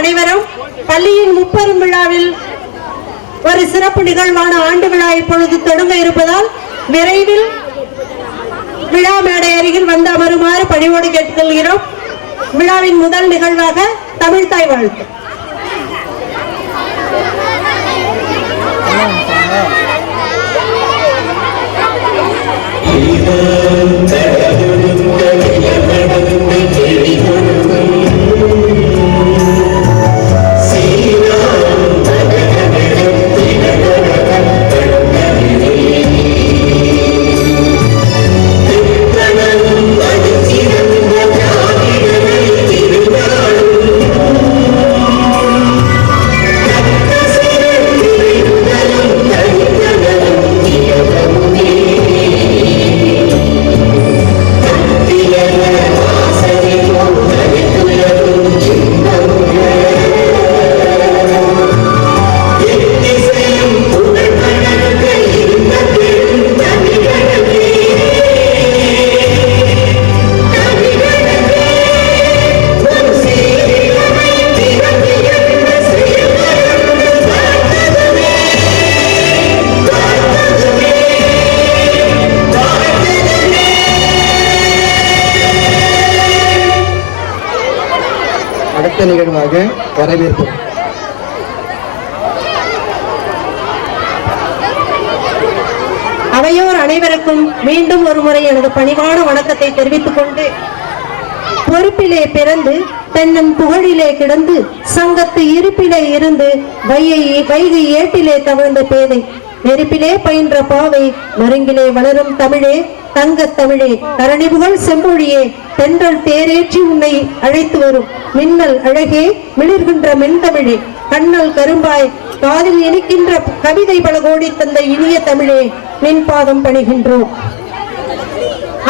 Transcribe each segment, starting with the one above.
அனைவரும் பள்ளியின் முப்பெரும் விழாவில் ஒரு சிறப்பு நிகழ்வான ஆண்டு விழா இப்பொழுது தொடங்க இருப்பதால் விரைவில் விழா மேடை அருகில் வந்து அமருமாறு பணிவோடு கேட்டுக்கொள்கிறோம். விழாவின் முதல் நிகழ்வாக தமிழ்தாய் வாழ்த்து. அடுத்த நிகழ்வாக வரவேற்பு. அவையோர் அனைவருக்கும் மீண்டும் ஒரு முறை எனது பணிவான வணக்கத்தை தெரிவித்துக் கொண்டு, பொறுப்பிலே பிறந்து தென்னன் புகழிலே கிடந்து சங்கத்து இருப்பிலே இருந்து வைகை ஏட்டிலே தவழ்ந்த பேதை நெருப்பிலே பயின்ற பாவை மருங்கிலே வளரும் தமிழே தங்கத் தமிழே தரணிபுகள் செம்பொழியே தென்றல் தேரேற்றி உன்னை அழைத்து வரும் மின்னல் அழகே மிளிர்கின்ற மென்தமிழே கண்ணல் கரும்பாய் காதில் இனிக்கின்ற கவிதை பல கோடி தந்த இனிய தமிழே நின் பாதம் பணிகின்றோம்.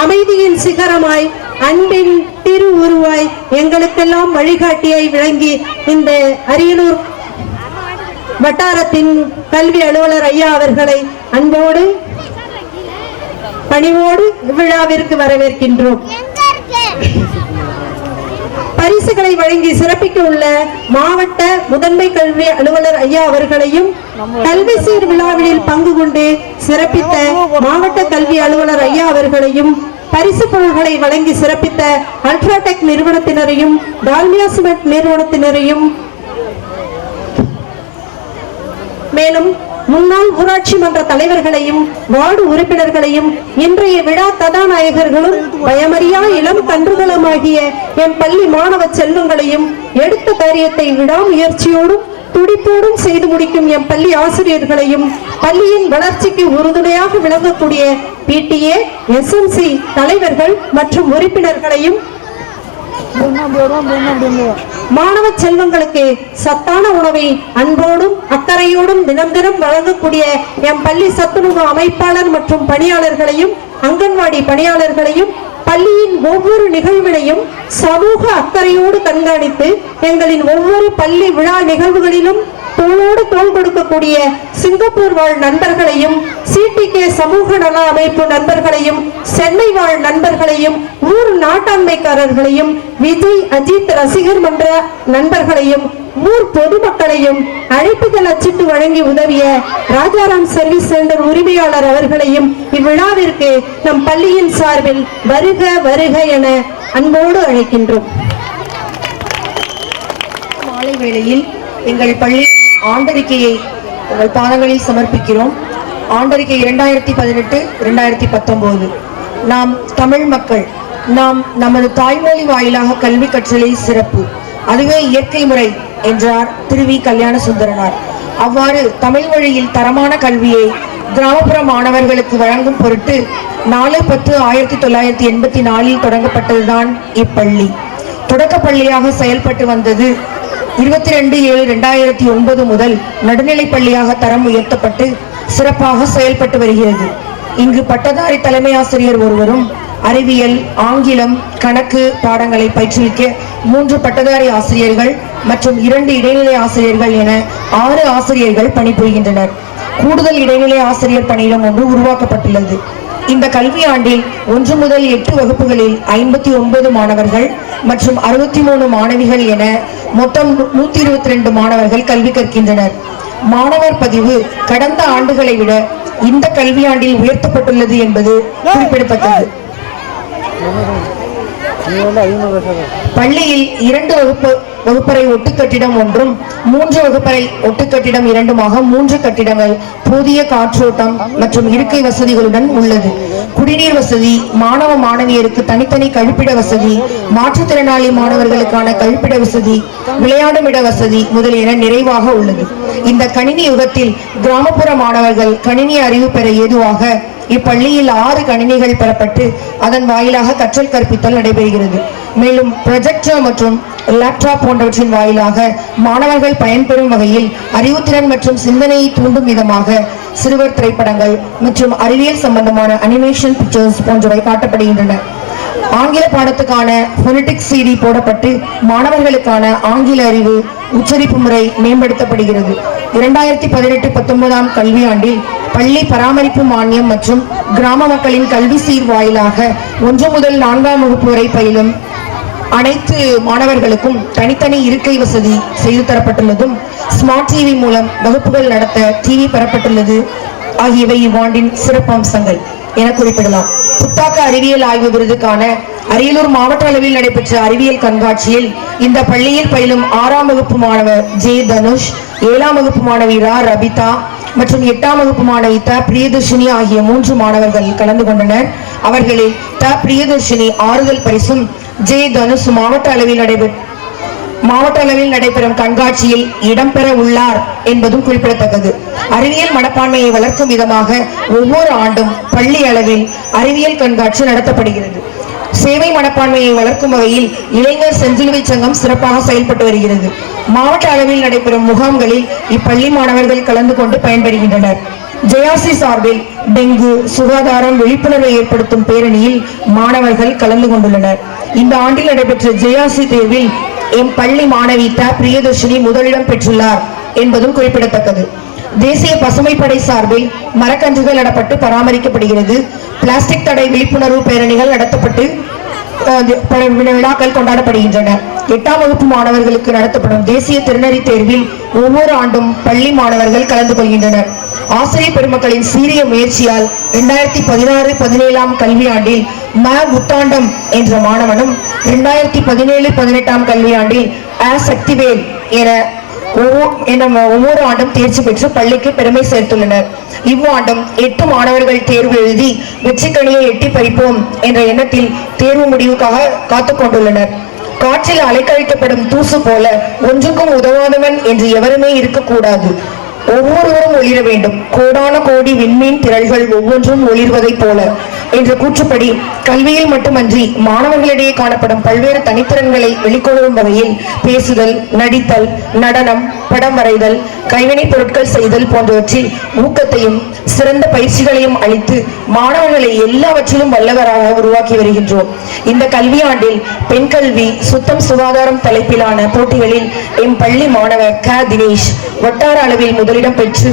அமைதியின் சிகரமாய் அன்பின் திரு உருவாய் எங்களுக்கெல்லாம் வழிகாட்டியாய் விளங்கி இந்த அரியலூர் வட்டாரத்தின் கல்வி அலுவலர் ஐயா அவர்களை அன்போடு பணிவோடு விழாவிற்கு வரவேற்கின்றோம். பரிசுகளை வழங்கி சிறப்பிக்க உள்ள மாவட்ட முதன்மை கல்வி அலுவலர் ஐயா அவர்களையும் கல்வி சீர் விழாவில் பங்கு கொண்டு சிறப்பித்த மாவட்ட கல்வி அலுவலர் ஐயா அவர்களையும் பரிசு பொருள்களை வழங்கி சிறப்பித்த அல்ட்ராடெக் நிறுவனத்தினரையும் டால்மியா சிமெண்ட் நிறுவனத்தினரையும் மேலும் முன்னாள் ஊராட்சி மன்ற தலைவர்களையும் வார்டு உறுப்பினர்களையும் இன்றைய விழா கதாநாயகர்களும் பயமறியா இளம் கன்றுகளுமாகிய என் பள்ளி மாணவ செல்வங்களையும் எடுத்த காரியத்தை விடாமுயற்சியோடும் துடிப்போடும் செய்து முடிக்கும் என் பள்ளி ஆசிரியர்களையும் பள்ளியின் வளர்ச்சிக்கு உறுதுணையாக விளங்கக்கூடிய PTA, SMC தலைவர்கள் மற்றும் உறுப்பினர்களையும் மாணவ செல்வங்களுக்கு சத்தான உணவை அன்போடும் அக்கறையோடும் தினம் தினம் வழங்கக்கூடிய எம் பள்ளி சத்துணவு அமைப்பாளர் மற்றும் பணியாளர்களையும் அங்கன்வாடி பணியாளர்களையும் பள்ளியின் ஒவ்வொரு நிகழ்வினையும் சமூக அக்கறையோடு கண்காணித்து எங்களின் ஒவ்வொரு பள்ளி விழா நிகழ்வுகளிலும் தோளோடு தோள் கொடுக்கக்கூடிய சிங்கப்பூர் வாழ் நண்பர்களையும் CTK சமூக நல அமைப்பு நண்பர்களையும் சென்னை வாழ் நண்பர்களையும் ஊர் நாட்டாண்மைக்காரர்களையும் விஜய் அஜித் ரசிகர் மன்ற நண்பர்களையும் ஊர் பொதுமக்களையும் அழைப்புதல் அச்சிட்டு வழங்கி உதவிய ராஜாராம் சர்வீஸ் சென்டர் உரிமையாளர் அவர்களையும் இவ்விழாவிற்கு நம் பள்ளியின் சார்பில் வருக வருக என அன்போடு அழைக்கின்றோம். மாலை வேளையில் எங்கள் பள்ளி ஆண்டறிக்கையை உங்கள் பாதங்களில் சமர்ப்பிக்கிறோம். ஆண்டறிக்கை 2018-2019. நாம் தமிழ் மக்கள், நாம் நமது தாய்மொழி வாயிலாக கல்வி கற்றலில் சிறப்பு, அதுவே இயற்கை முறை என்றார் திருவி கல்யாண சுந்தரனார். அவ்வாறு தமிழ் மொழியில் தரமான கல்வியை கிராமப்புற மாணவர்களுக்கு வழங்கும் பொருட்டு 4/10/1984 தொடங்கப்பட்டதுதான் இப்பள்ளி. தொடக்க பள்ளியாக செயல்பட்டு வந்தது. 22/7/2009 முதல் நடுநிலைப் பள்ளியாக தரம் உயர்த்தப்பட்டு சிறப்பாக செயல்பட்டு வருகிறது. இங்கு பட்டதாரி தலைமை ஆசிரியர் ஒருவரும் அறிவியல், ஆங்கிலம், கணக்கு பாடங்களை பயிற்றுவிக்க 3 பட்டதாரி ஆசிரியர்கள் மற்றும் 2 இடைநிலை ஆசிரியர்கள் என 6 ஆசிரியர்கள் பணிபுரிகின்றனர். கூடுதல் இடைநிலை ஆசிரியர் பணியிடம் ஒன்று உருவாக்கப்பட்டுள்ளது. இந்த கல்வி ஆண்டில் 1 முதல் 8 வகுப்புகளில் 59 மாணவர்கள், மற்றும் 63 மாணவிகள் என மொத்தம் 122 மாணவர்கள் கல்வி கற்கின்றனர். மாணவர் பதிவு கடந்த ஆண்டுகளை விட இந்த கல்வியாண்டில் உயர்த்தப்பட்டுள்ளது என்பது குறிப்பிடத்தக்கது. பள்ளியில் 2 வகுப்பறை ஒட்டுக்கட்டிடம் ஒன்றும் 3 வகுப்பறை ஒட்டுக்கட்டிடம் 2மாக 3 கட்டிடங்கள் போதிய காற்றோட்டம் மற்றும் இருக்கை வசதிகளுடன் உள்ளது. குடிநீர் வசதி, மாணவ மாணவியருக்கு தனித்தனி கழிப்பிட வசதி, மாற்றுத்திறனாளி மாணவர்களுக்கான கழிப்பிட வசதி, விளையாடுமிட வசதி முதலியன நிறைவாக உள்ளது. இந்த கணினி யுகத்தில் கிராமப்புற மாணவர்கள் கணினி அறிவு பெற ஏதுவாக இப்பள்ளியில் 6 கணினிகள் பெறப்பட்டு அதன் வாயிலாக கற்றல் கற்பித்தல் நடைபெறுகிறது. மேலும் ப்ரொஜெக்டர் மற்றும் லேப்டாப் போன்றவற்றின் வாயிலாக மாணவர்கள் பயன்பெறும் வகையில் அறிவுத்திறன் மற்றும் சிந்தனையை தூண்டும் விதமாக சிறுவர் திரைப்படங்கள் மற்றும் அறிவியல் சம்பந்தமான அனிமேஷன் பிக்சர்ஸ் போன்றவை காட்டப்படுகின்றன. ஆங்கில பாடத்துக்கான பொனிட்டிக்ஸ் CD போடப்பட்டு மாணவர்களுக்கான ஆங்கில அறிவு உச்சரிப்பு முறை மேம்படுத்தப்படுகிறது. 2018-19 கல்வியாண்டில் பள்ளி பராமரிப்பு மானியம் மற்றும் கிராம மக்களின் கல்வி சீர் வாயிலாக 1 முதல் 4ஆம் வகுப்பு வரை பயிலும் அனைத்து மாணவர்களுக்கும் தனித்தனி இருக்கை வசதி செய்து தரப்பட்டுள்ளதும், ஸ்மார்ட் டிவி மூலம் வகுப்புகள் நடத்த டிவி பெறப்பட்டுள்ளது ஆகியவை இவ்வாண்டின் சிறப்பம்சங்கள் என குறிப்பிடலாம். புத்தாக்க அறிவியல் ஆய்வு விருதுக்கான அரியலூர் மாவட்ட அளவில் நடைபெற்ற அறிவியல் கண்காட்சியில் இந்த பள்ளியில் பயிலும் 6ஆம் வகுப்பு மாணவர் ஜே தனுஷ், 7ஆம் வகுப்பு மாணவி ரா ரபிதா மற்றும் 8ஆம் வகுப்பு மாணவி த பிரியதர்ஷினி ஆகிய 3 மாணவர்கள் கலந்து கொண்டனர். அவர்களில் த பிரியதர்ஷினி ஆறுதல் பரிசும், ஜே தனுஷ் மாவட்ட அளவில் நடைபெறும் கண்காட்சியில் இடம்பெற உள்ளார் என்பதும் குறிப்பிடத்தக்கது. அறிவியல் மனப்பான்மையை வளர்க்கும் விதமாக ஒவ்வொரு ஆண்டும் பள்ளி அளவில் அறிவியல் கண்காட்சி நடத்தப்படுகிறது. சேவை மனப்பான்மையை வளர்க்கும் வகையில் இளைஞர் செஞ்சிலுவை சங்கம் சிறப்பாக செயல்பட்டு வருகிறது. மாவட்ட அளவில் நடைபெறும் முகாம்களில் இப்பள்ளி மாணவர்கள் கலந்து கொண்டு பயன்பெறுகின்றனர். ஜெயாசி சார்பில் டெங்கு சுகாதாரம் விழிப்புணர்வை ஏற்படுத்தும் பேரணியில் மாணவர்கள் கலந்து கொண்டுள்ளனர். இந்த ஆண்டில் நடைபெற்ற ஜெயாசி தேர்வில் எம் பள்ளி மாணவி த பிரியதர்ஷினி முதலிடம் பெற்றுள்ளார் என்பதும் குறிப்பிடத்தக்கது. தேசிய பசுமைப்படை சார்பில் மரக்கன்றுகள் நடப்பட்டு பராமரிக்கப்படுகிறது. பிளாஸ்டிக் தடை விழிப்புணர்வு பேரணிகள் நடத்தப்பட்டு விழாக்கள் கொண்டாடப்படுகின்றன. 8ஆம் வகுப்பு மாணவர்களுக்கு நடத்தப்படும் தேசிய திறனறி தேர்வில் ஒவ்வொரு ஆண்டும் பள்ளி மாணவர்கள் கலந்து கொள்கின்றனர். ஆசிரியர் பெருமக்களின் சீரிய முயற்சியால் 2016-17 கல்வியாண்டில் புத்தாண்டம் என்ற மாணவனும் 2017-18 கல்வியாண்டில் சக்திவேல் என ஒவ்வொரு ஆண்டும் தேர்ச்சி பெற்று பள்ளிக்கு பெருமை சேர்த்துள்ளனர். இவ்வாண்டும் 8 மாணவர்கள் தேர்வு எழுதி வெற்றிக்கணியை எட்டி பறிப்போம் என்ற எண்ணத்தில் தேர்வு முடிவுக்காக காத்துக் கொண்டுள்ளனர். காற்றில் அலைக்கழிக்கப்படும் தூசு போல ஒன்றுக்கும் உதவாதவன் என்று எவருமே இருக்கக்கூடாது. ஒவ்வொருவரும் ஒளிர வேண்டும். கோடான கோடி விண்மீன் திரள்கள் ஒவ்வொன்றும் ஒளிர்வதை போல என்ற கூற்றுப்படி கல்வியில் மட்டுமன்றி மாணவர்களிடையே காணப்படும் பல்வேறு தனித்திறன்களை வெளிக்கொணரும் வகையில் பேசுதல், நடித்தல், நடனம், படம் வரைதல், கைவினைப் பொருட்கள் செய்தல் போன்றவற்றில் ஊக்கத்தையும் சிறந்த பயிற்சிகளையும் அளித்து மாணவர்களை எல்லாவற்றிலும் வல்லவராக உருவாக்கி வருகின்றோம். இந்த கல்வியாண்டில் பெண் கல்வி சுத்தம் சுகாதாரம் தலைப்பிலான போட்டிகளில் எம் பள்ளி மாணவர் க தினேஷ் வட்டார அளவில் முதலிடம் பெற்று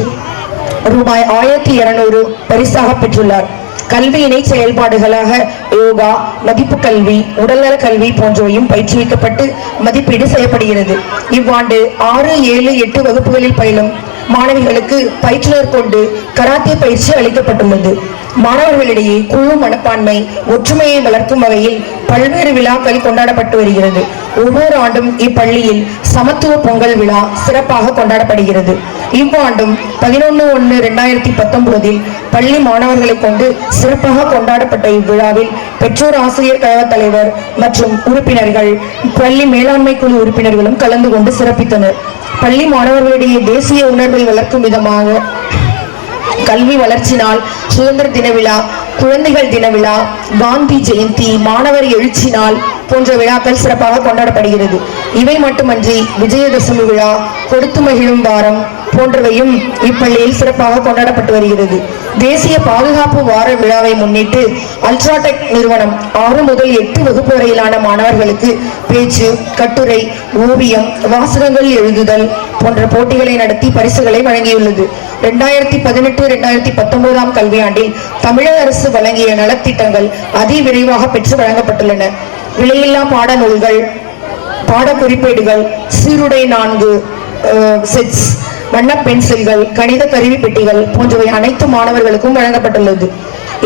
ரூபாய் 1200 பரிசாக பெற்றுள்ளார். கல்வி இணை செயல்பாடுகளாக யோகா, மதிப்பு கல்வி, உடல்நல கல்வி போன்றவையும் பயிற்றுவிக்கப்பட்டு மதிப்பீடு செய்யப்படுகிறது. இவ்வாண்டு 6, 7, 8 வகுப்புகளில் பயிலும் மாணவிகளுக்கு பயிற்றுனர் கொண்டு கராத்தே பயிற்சி அளிக்கப்பட்டுள்ளது. மாணவர்களிடையே குழு மனப்பான்மை, ஒற்றுமையை வளர்க்கும் வகையில் பல்வேறு விழாக்கள் கொண்டாடப்பட்டு வருகிறது. ஒவ்வொரு ஆண்டும் இப்பள்ளியில் சமத்துவ பொங்கல் விழா சிறப்பாக கொண்டாடப்படுகிறது. இவ்வாண்டும் 11/1/2019 பள்ளி மாணவர்களை கொண்டு சிறப்பாக கொண்டாடப்பட்ட இவ்விழாவில் பெற்றோர் ஆசிரியர் கழக தலைவர் மற்றும் உறுப்பினர்கள், பள்ளி மேலாண்மை குழு உறுப்பினர்களும் கலந்து கொண்டு சிறப்பித்தனர். பள்ளி மாணவர்களிடையே தேசிய உணர்வை வளர்க்கும் விதமாக கல்வி வளர்ச்சி நாள், சுதந்திர தின விழா, குழந்தைகள் தின விழா, காந்தி ஜெயந்தி, மாணவர் எழுச்சி நாள் போன்ற விழாக்கள் சிறப்பாக கொண்டாடப்படுகிறது. இவை மட்டுமன்றி விஜயதசமி விழா, கொடுத்து மகிழும் வாரம் போன்றவையும் இப்பள்ளியில் சிறப்பாக கொண்டாடப்பட்டு வருகிறது. தேசிய பாதுகாப்பு வார விழாவை முன்னிட்டு அல்ட்ராடெக் நிறுவனம் 6 முதல் 8 வகுப்பு வரையிலான மாணவர்களுக்கு பேச்சு, கட்டுரை, ஓவியம், வாசகங்கள் எழுதுதல் போன்ற போட்டிகளை நடத்தி பரிசுகளை வழங்கியுள்ளது. 2018-2019 கல்வியாண்டில் தமிழக அரசு வழங்கிய நலத்திட்டங்கள் அதிவிரைவாக பெற்று வழங்கப்பட்டுள்ளன. விலையில்லா பாடநூல்கள், பாடக்குறிப்பேடுகள், சீருடை 4 செட்ஸ், வண்ண பென்சில்கள், கணித கருவி பெட்டிகள் போன்றவை அனைத்து மாணவர்களுக்கும் வழங்கப்பட்டுள்ளது.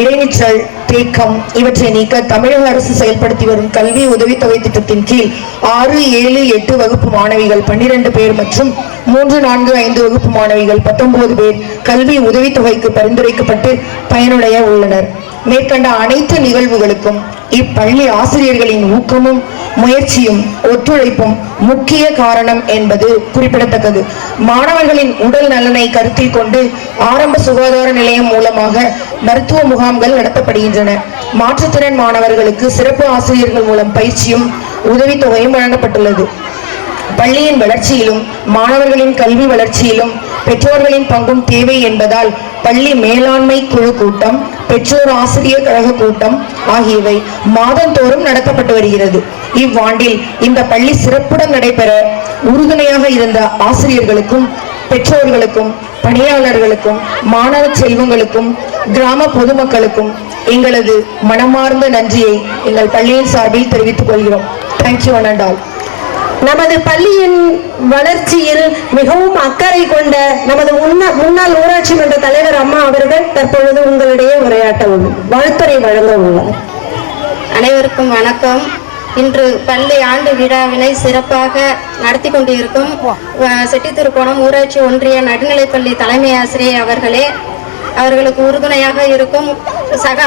இடைநிற்றல், தேக்கம் இவற்றை நீக்க தமிழக அரசு செயல்படுத்தி வரும் கல்வி உதவித்தொகை திட்டத்தின் கீழ் 6, 7, 8 வகுப்பு மாணவிகள் 12 பேர் மற்றும் 3, 4, 5 வகுப்பு மாணவிகள் 19 பேர் கல்வி உதவித்தொகைக்கு பரிந்துரைக்கப்பட்டு பயனுடைய உள்ளனர். மேற்கண்ட அனைத்து நிகழ்வுகளுக்கும் இப்பள்ளி ஆசிரியர்களின் ஊக்கமும் முயற்சியும் ஒத்துழைப்பும் முக்கிய காரணம் என்பது குறிப்பிடத்தக்கது. மாணவர்களின் உடல் நலனை கருத்தில் கொண்டு ஆரம்ப சுகாதார நிலையம் மூலமாக மருத்துவ முகாம்கள் நடத்தப்படுகின்றன. மாற்றுத்திறன் மாணவர்களுக்கு சிறப்பு ஆசிரியர்கள் மூலம் பயிற்சியும் உதவித்தொகையும் வழங்கப்பட்டுள்ளது. பள்ளியின் வளர்ச்சியிலும் மாணவர்களின் கல்வி வளர்ச்சியிலும் பெற்றோர்களின் பங்கும் தேவை என்பதால் பள்ளி மேலாண்மை குழு கூட்டம், பெற்றோர் ஆசிரியர் கழக கூட்டம் ஆகியவை மாதந்தோறும் நடத்தப்பட்டு வருகிறது. இவ்வாண்டில் இந்த பள்ளி சிறப்புடன் நடைபெற உறுதுணையாக இருந்த ஆசிரியர்களுக்கும் பெற்றோர்களுக்கும் பணியாளர்களுக்கும் மாணவ செல்வங்களுக்கும் கிராம பொதுமக்களுக்கும் எங்களது மனமார்ந்த நன்றியை எங்கள் பள்ளியின் சார்பில் தெரிவித்துக் கொள்கிறோம். Thank you and all. நமது பள்ளியின் வளர்ச்சியில் மிகவும் அக்கறை கொண்ட நமது முன்னாள் ஊராட்சி மன்ற தலைவர் அம்மா அவர்கள் தற்பொழுது உங்களிடையே உரையாற்ற வாழ்த்துரை வழங்க உள்ளார். அனைவருக்கும் வணக்கம். இன்று பள்ளி ஆண்டு விழாவினை சிறப்பாக நடத்தி கொண்டிருக்கும் செட்டித்திருக்கோணம் ஊராட்சி ஒன்றிய நடுநிலைப்பள்ளி தலைமை ஆசிரியர் அவர்களே, அவர்களுக்கு உறுதுணையாக இருக்கும் சக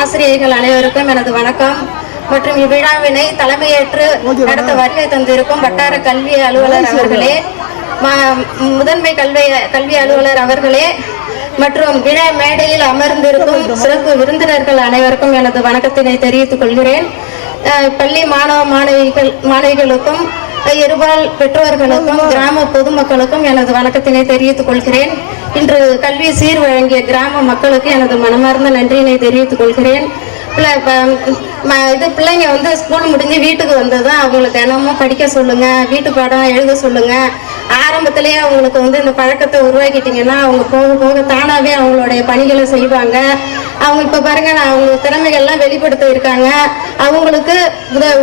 ஆசிரியர்கள் அனைவருக்கும் எனது வணக்கம். மற்றும் இவ்விழாவினை தலைமையேற்று நடத்த வருகை தந்திருக்கும் வட்டார கல்வி அலுவலர் அவர்களே, முதன்மை கல்வி அலுவலர் அவர்களே மற்றும் விழா மேடையில் அமர்ந்திருக்கும் சிறப்பு விருந்தினர்கள் அனைவருக்கும் எனது வணக்கத்தினை தெரிவித்துக் கொள்கிறேன். பள்ளி மாணவிகளுக்கும் இருபால் பெற்றோர்களுக்கும் கிராம பொதுமக்களுக்கும் எனது வணக்கத்தினை தெரிவித்துக் கொள்கிறேன். இன்று கல்வி சீர் வழங்கிய கிராம மக்களுக்கு எனது மனமார்ந்த நன்றியினை தெரிவித்துக் கொள்கிறேன். பிள்ளைங்க வந்து ஸ்கூல் முடிஞ்சு வீட்டுக்கு வந்ததுதான் அவங்களை தினமும் படிக்க சொல்லுங்க, வீட்டு பாடம் எழுத சொல்லுங்க. ஆரம்பத்திலேயே அவங்களுக்கு வந்து இந்த பழக்கத்தை உருவாக்கிட்டீங்கன்னா அவங்க போக போக தானாவே அவங்களுடைய பணிகளை செய்வாங்க. அவங்க இப்ப பாருங்க, அவங்க திறமைகள்லாம் வெளிப்படுத்த இருக்காங்க. அவங்களுக்கு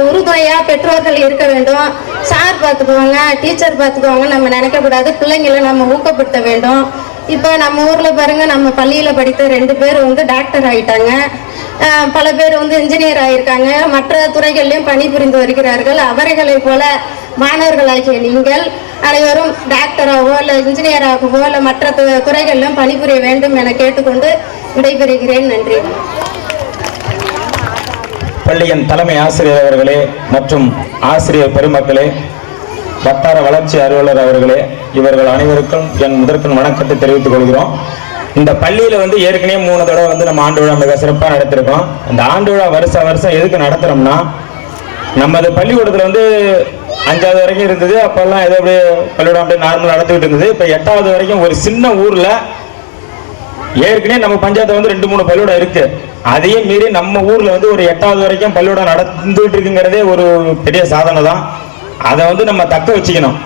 உறுதுணையா பெற்றோர்கள் இருக்க வேண்டும். சார் பார்த்துக்குவாங்க, டீச்சர் பார்த்துக்குவாங்க நம்ம நினைக்க கூடாது. பிள்ளைங்களை நம்ம ஊக்கப்படுத்த வேண்டும். இப்ப நம்ம ஊர்ல பாருங்க, நம்ம பள்ளியில படித்த 2 பேர் வந்து டாக்டர் ஆயிட்டாங்க. பல பேர் வந்து இன்ஜினியர் ஆயிருக்காங்க. மற்ற துறைகளிலும் பணிபுரிந்து வருகிறார்கள். அவர்களை போல மாணவர்களாகிய நீங்கள் அனைவரும் டாக்டராகவோ இல்லை இன்ஜினியராகவோ இல்லை மற்ற துறைகளிலும் பணிபுரிய வேண்டும் என கேட்டுக்கொண்டு விடைபெறுகிறேன். நன்றி. பள்ளியின் தலைமை ஆசிரியர் அவர்களே மற்றும் ஆசிரியர் பெருமக்களே, வட்டார வளர்ச்சி அலுவலர் அவர்களே, இவர்கள் அனைவருக்கும் என் முதற்கண் வணக்கத்தை தெரிவித்துக் கொள்கிறோம். இந்த பள்ளியில வந்து ஏற்கனவே 3 தடவை வந்து நம்ம ஆண்டு விழா மிக சிறப்பாக நடத்திருக்கோம். இந்த ஆண்டு விழா வருஷம் எதுக்கு நடத்துறோம்னா, நமது பள்ளிக்கூடத்துல வந்து 5வது வரைக்கும் இருந்தது. அப்பெல்லாம் ஏதோ அப்படியே பள்ளிக்கூடம் அப்படியே நார்மலாக நடத்திட்டு இருந்தது. இப்போ 8வது வரைக்கும் ஒரு சின்ன ஊர்ல ஏற்கனவே நம்ம பஞ்சாயத்துல வந்து 2-3 பள்ளிக்கூடம் இருக்கு. அதையும் மீறி நம்ம ஊர்ல வந்து ஒரு 8வது வரைக்கும் பள்ளிக்கூடம் நடந்துட்டு இருக்குங்கிறதே ஒரு பெரிய சாதனை தான். அதை வந்து நம்ம தக்க வச்சுக்கணும்.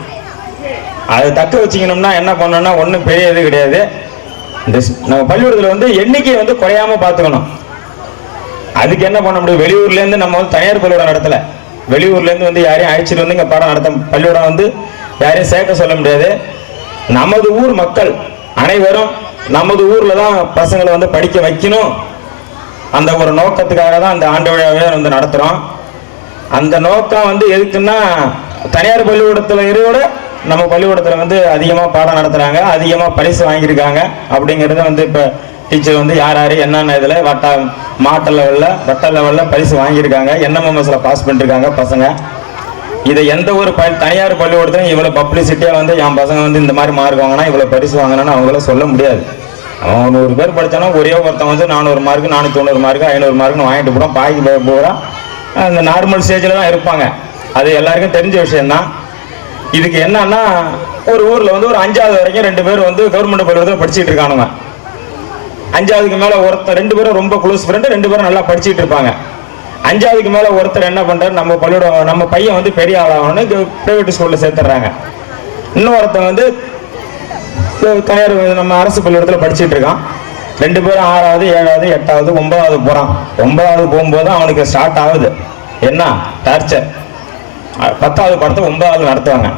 அதை தக்க வச்சுக்கணும்னா என்ன பண்ணணும்னா ஒன்றும் பெரிய இது கிடையாது. நம்ம பள்ளிக்கூடத்துல வந்து எண்ணிக்கையை வந்து குறையாம பார்த்துக்கணும். அதுக்கு என்ன பண்ண முடியும்? வெளியூர்ல இருந்து நம்ம வந்து தனியார் பள்ளிக்கூடம் நடத்தல. வெளியூர்ல இருந்து வந்து யாரையும் அழைச்சிட்டு வந்து இங்க பாடம் நடத்த பள்ளிக்கூடம் வந்து யாரையும் சேர்க்க சொல்ல முடியாது. நமது ஊர் மக்கள் அனைவரும் நமது ஊர்ல தான் பசங்களை வந்து படிக்க வைக்கணும். அந்த ஒரு நோக்கத்துக்காக தான் அந்த ஆண்டு விழாவே வந்து நடத்துறோம். அந்த நோக்கம் வந்து எதுக்குன்னா, தனியார் பள்ளிக்கூடத்துல இருவோட நம்ம பள்ளிக்கூடத்துல வந்து அதிகமா பாடம் நடத்துறாங்க, அதிகமா பரிசு வாங்கியிருக்காங்க. அப்படிங்கறத வந்து இப்ப டீச்சர் வந்து யார் யாரு என்னென்ன இதுல மாவட்ட லெவல்ல வட்ட லெவல்ல பரிசு வாங்கியிருக்காங்க, NMMSல பாஸ் பண்ணிருக்காங்க பசங்க. இதை எந்த ஒரு தனியார் பள்ளிக்கூடத்திலும் இவ்வளவு பப்ளிசிட்டியா வந்து என் பசங்க வந்து இந்த மாதிரி மார்க் வாங்கினா இவ்வளவு பரிசு வாங்கினான்னு அவங்கள சொல்ல முடியாது. அவன் 100 பேர் படிச்சானா ஒரே ஒருத்தன் வந்து 400 மார்க் 490 மார்க் 500 மார்க்னு வாங்கிட்டு போறான். பாய்க்கு போறா அந்த நார்மல் ஸ்டேஜில் தான் இருப்பாங்க. அது எல்லாருக்கும் தெரிஞ்ச விஷயம்தான். இதுக்கு என்னன்னா, ஒரு ஊர்ல வந்து ஒரு 5வது வரைக்கும் 2 பேர் வந்து கவர்மெண்ட் பள்ளிக்கூடத்தில் படிச்சுட்டு இருக்கானுங்க. 5வதுக்கு மேல ஒருத்தர் 2 பேரும் ரொம்ப க்ளோஸ் ஃப்ரெண்டு, 2 பேரும் நல்லா படிச்சுட்டு இருப்பாங்க. 5வதுக்கு மேல ஒருத்தர் என்ன பண்றாரு, நம்ம பள்ளிக்கூடம் நம்ம பையன் வந்து பெரிய ஆளாகணும்னு பிரைவேட் ஸ்கூல்ல சேர்த்துறாங்க. இன்னொருத்தன் வந்து தனியார் நம்ம அரசு பள்ளிக்கூடத்தில் படிச்சுட்டு இருக்கான். 2 பேரும் 6வது 7வது 8வது 9வது போறான். 9வது போகும்போது அவனுக்கு ஸ்டார்ட் ஆகுது. என்ன டார்ச்சர். 10வது படத்தை 9வது நடத்துவாங்க.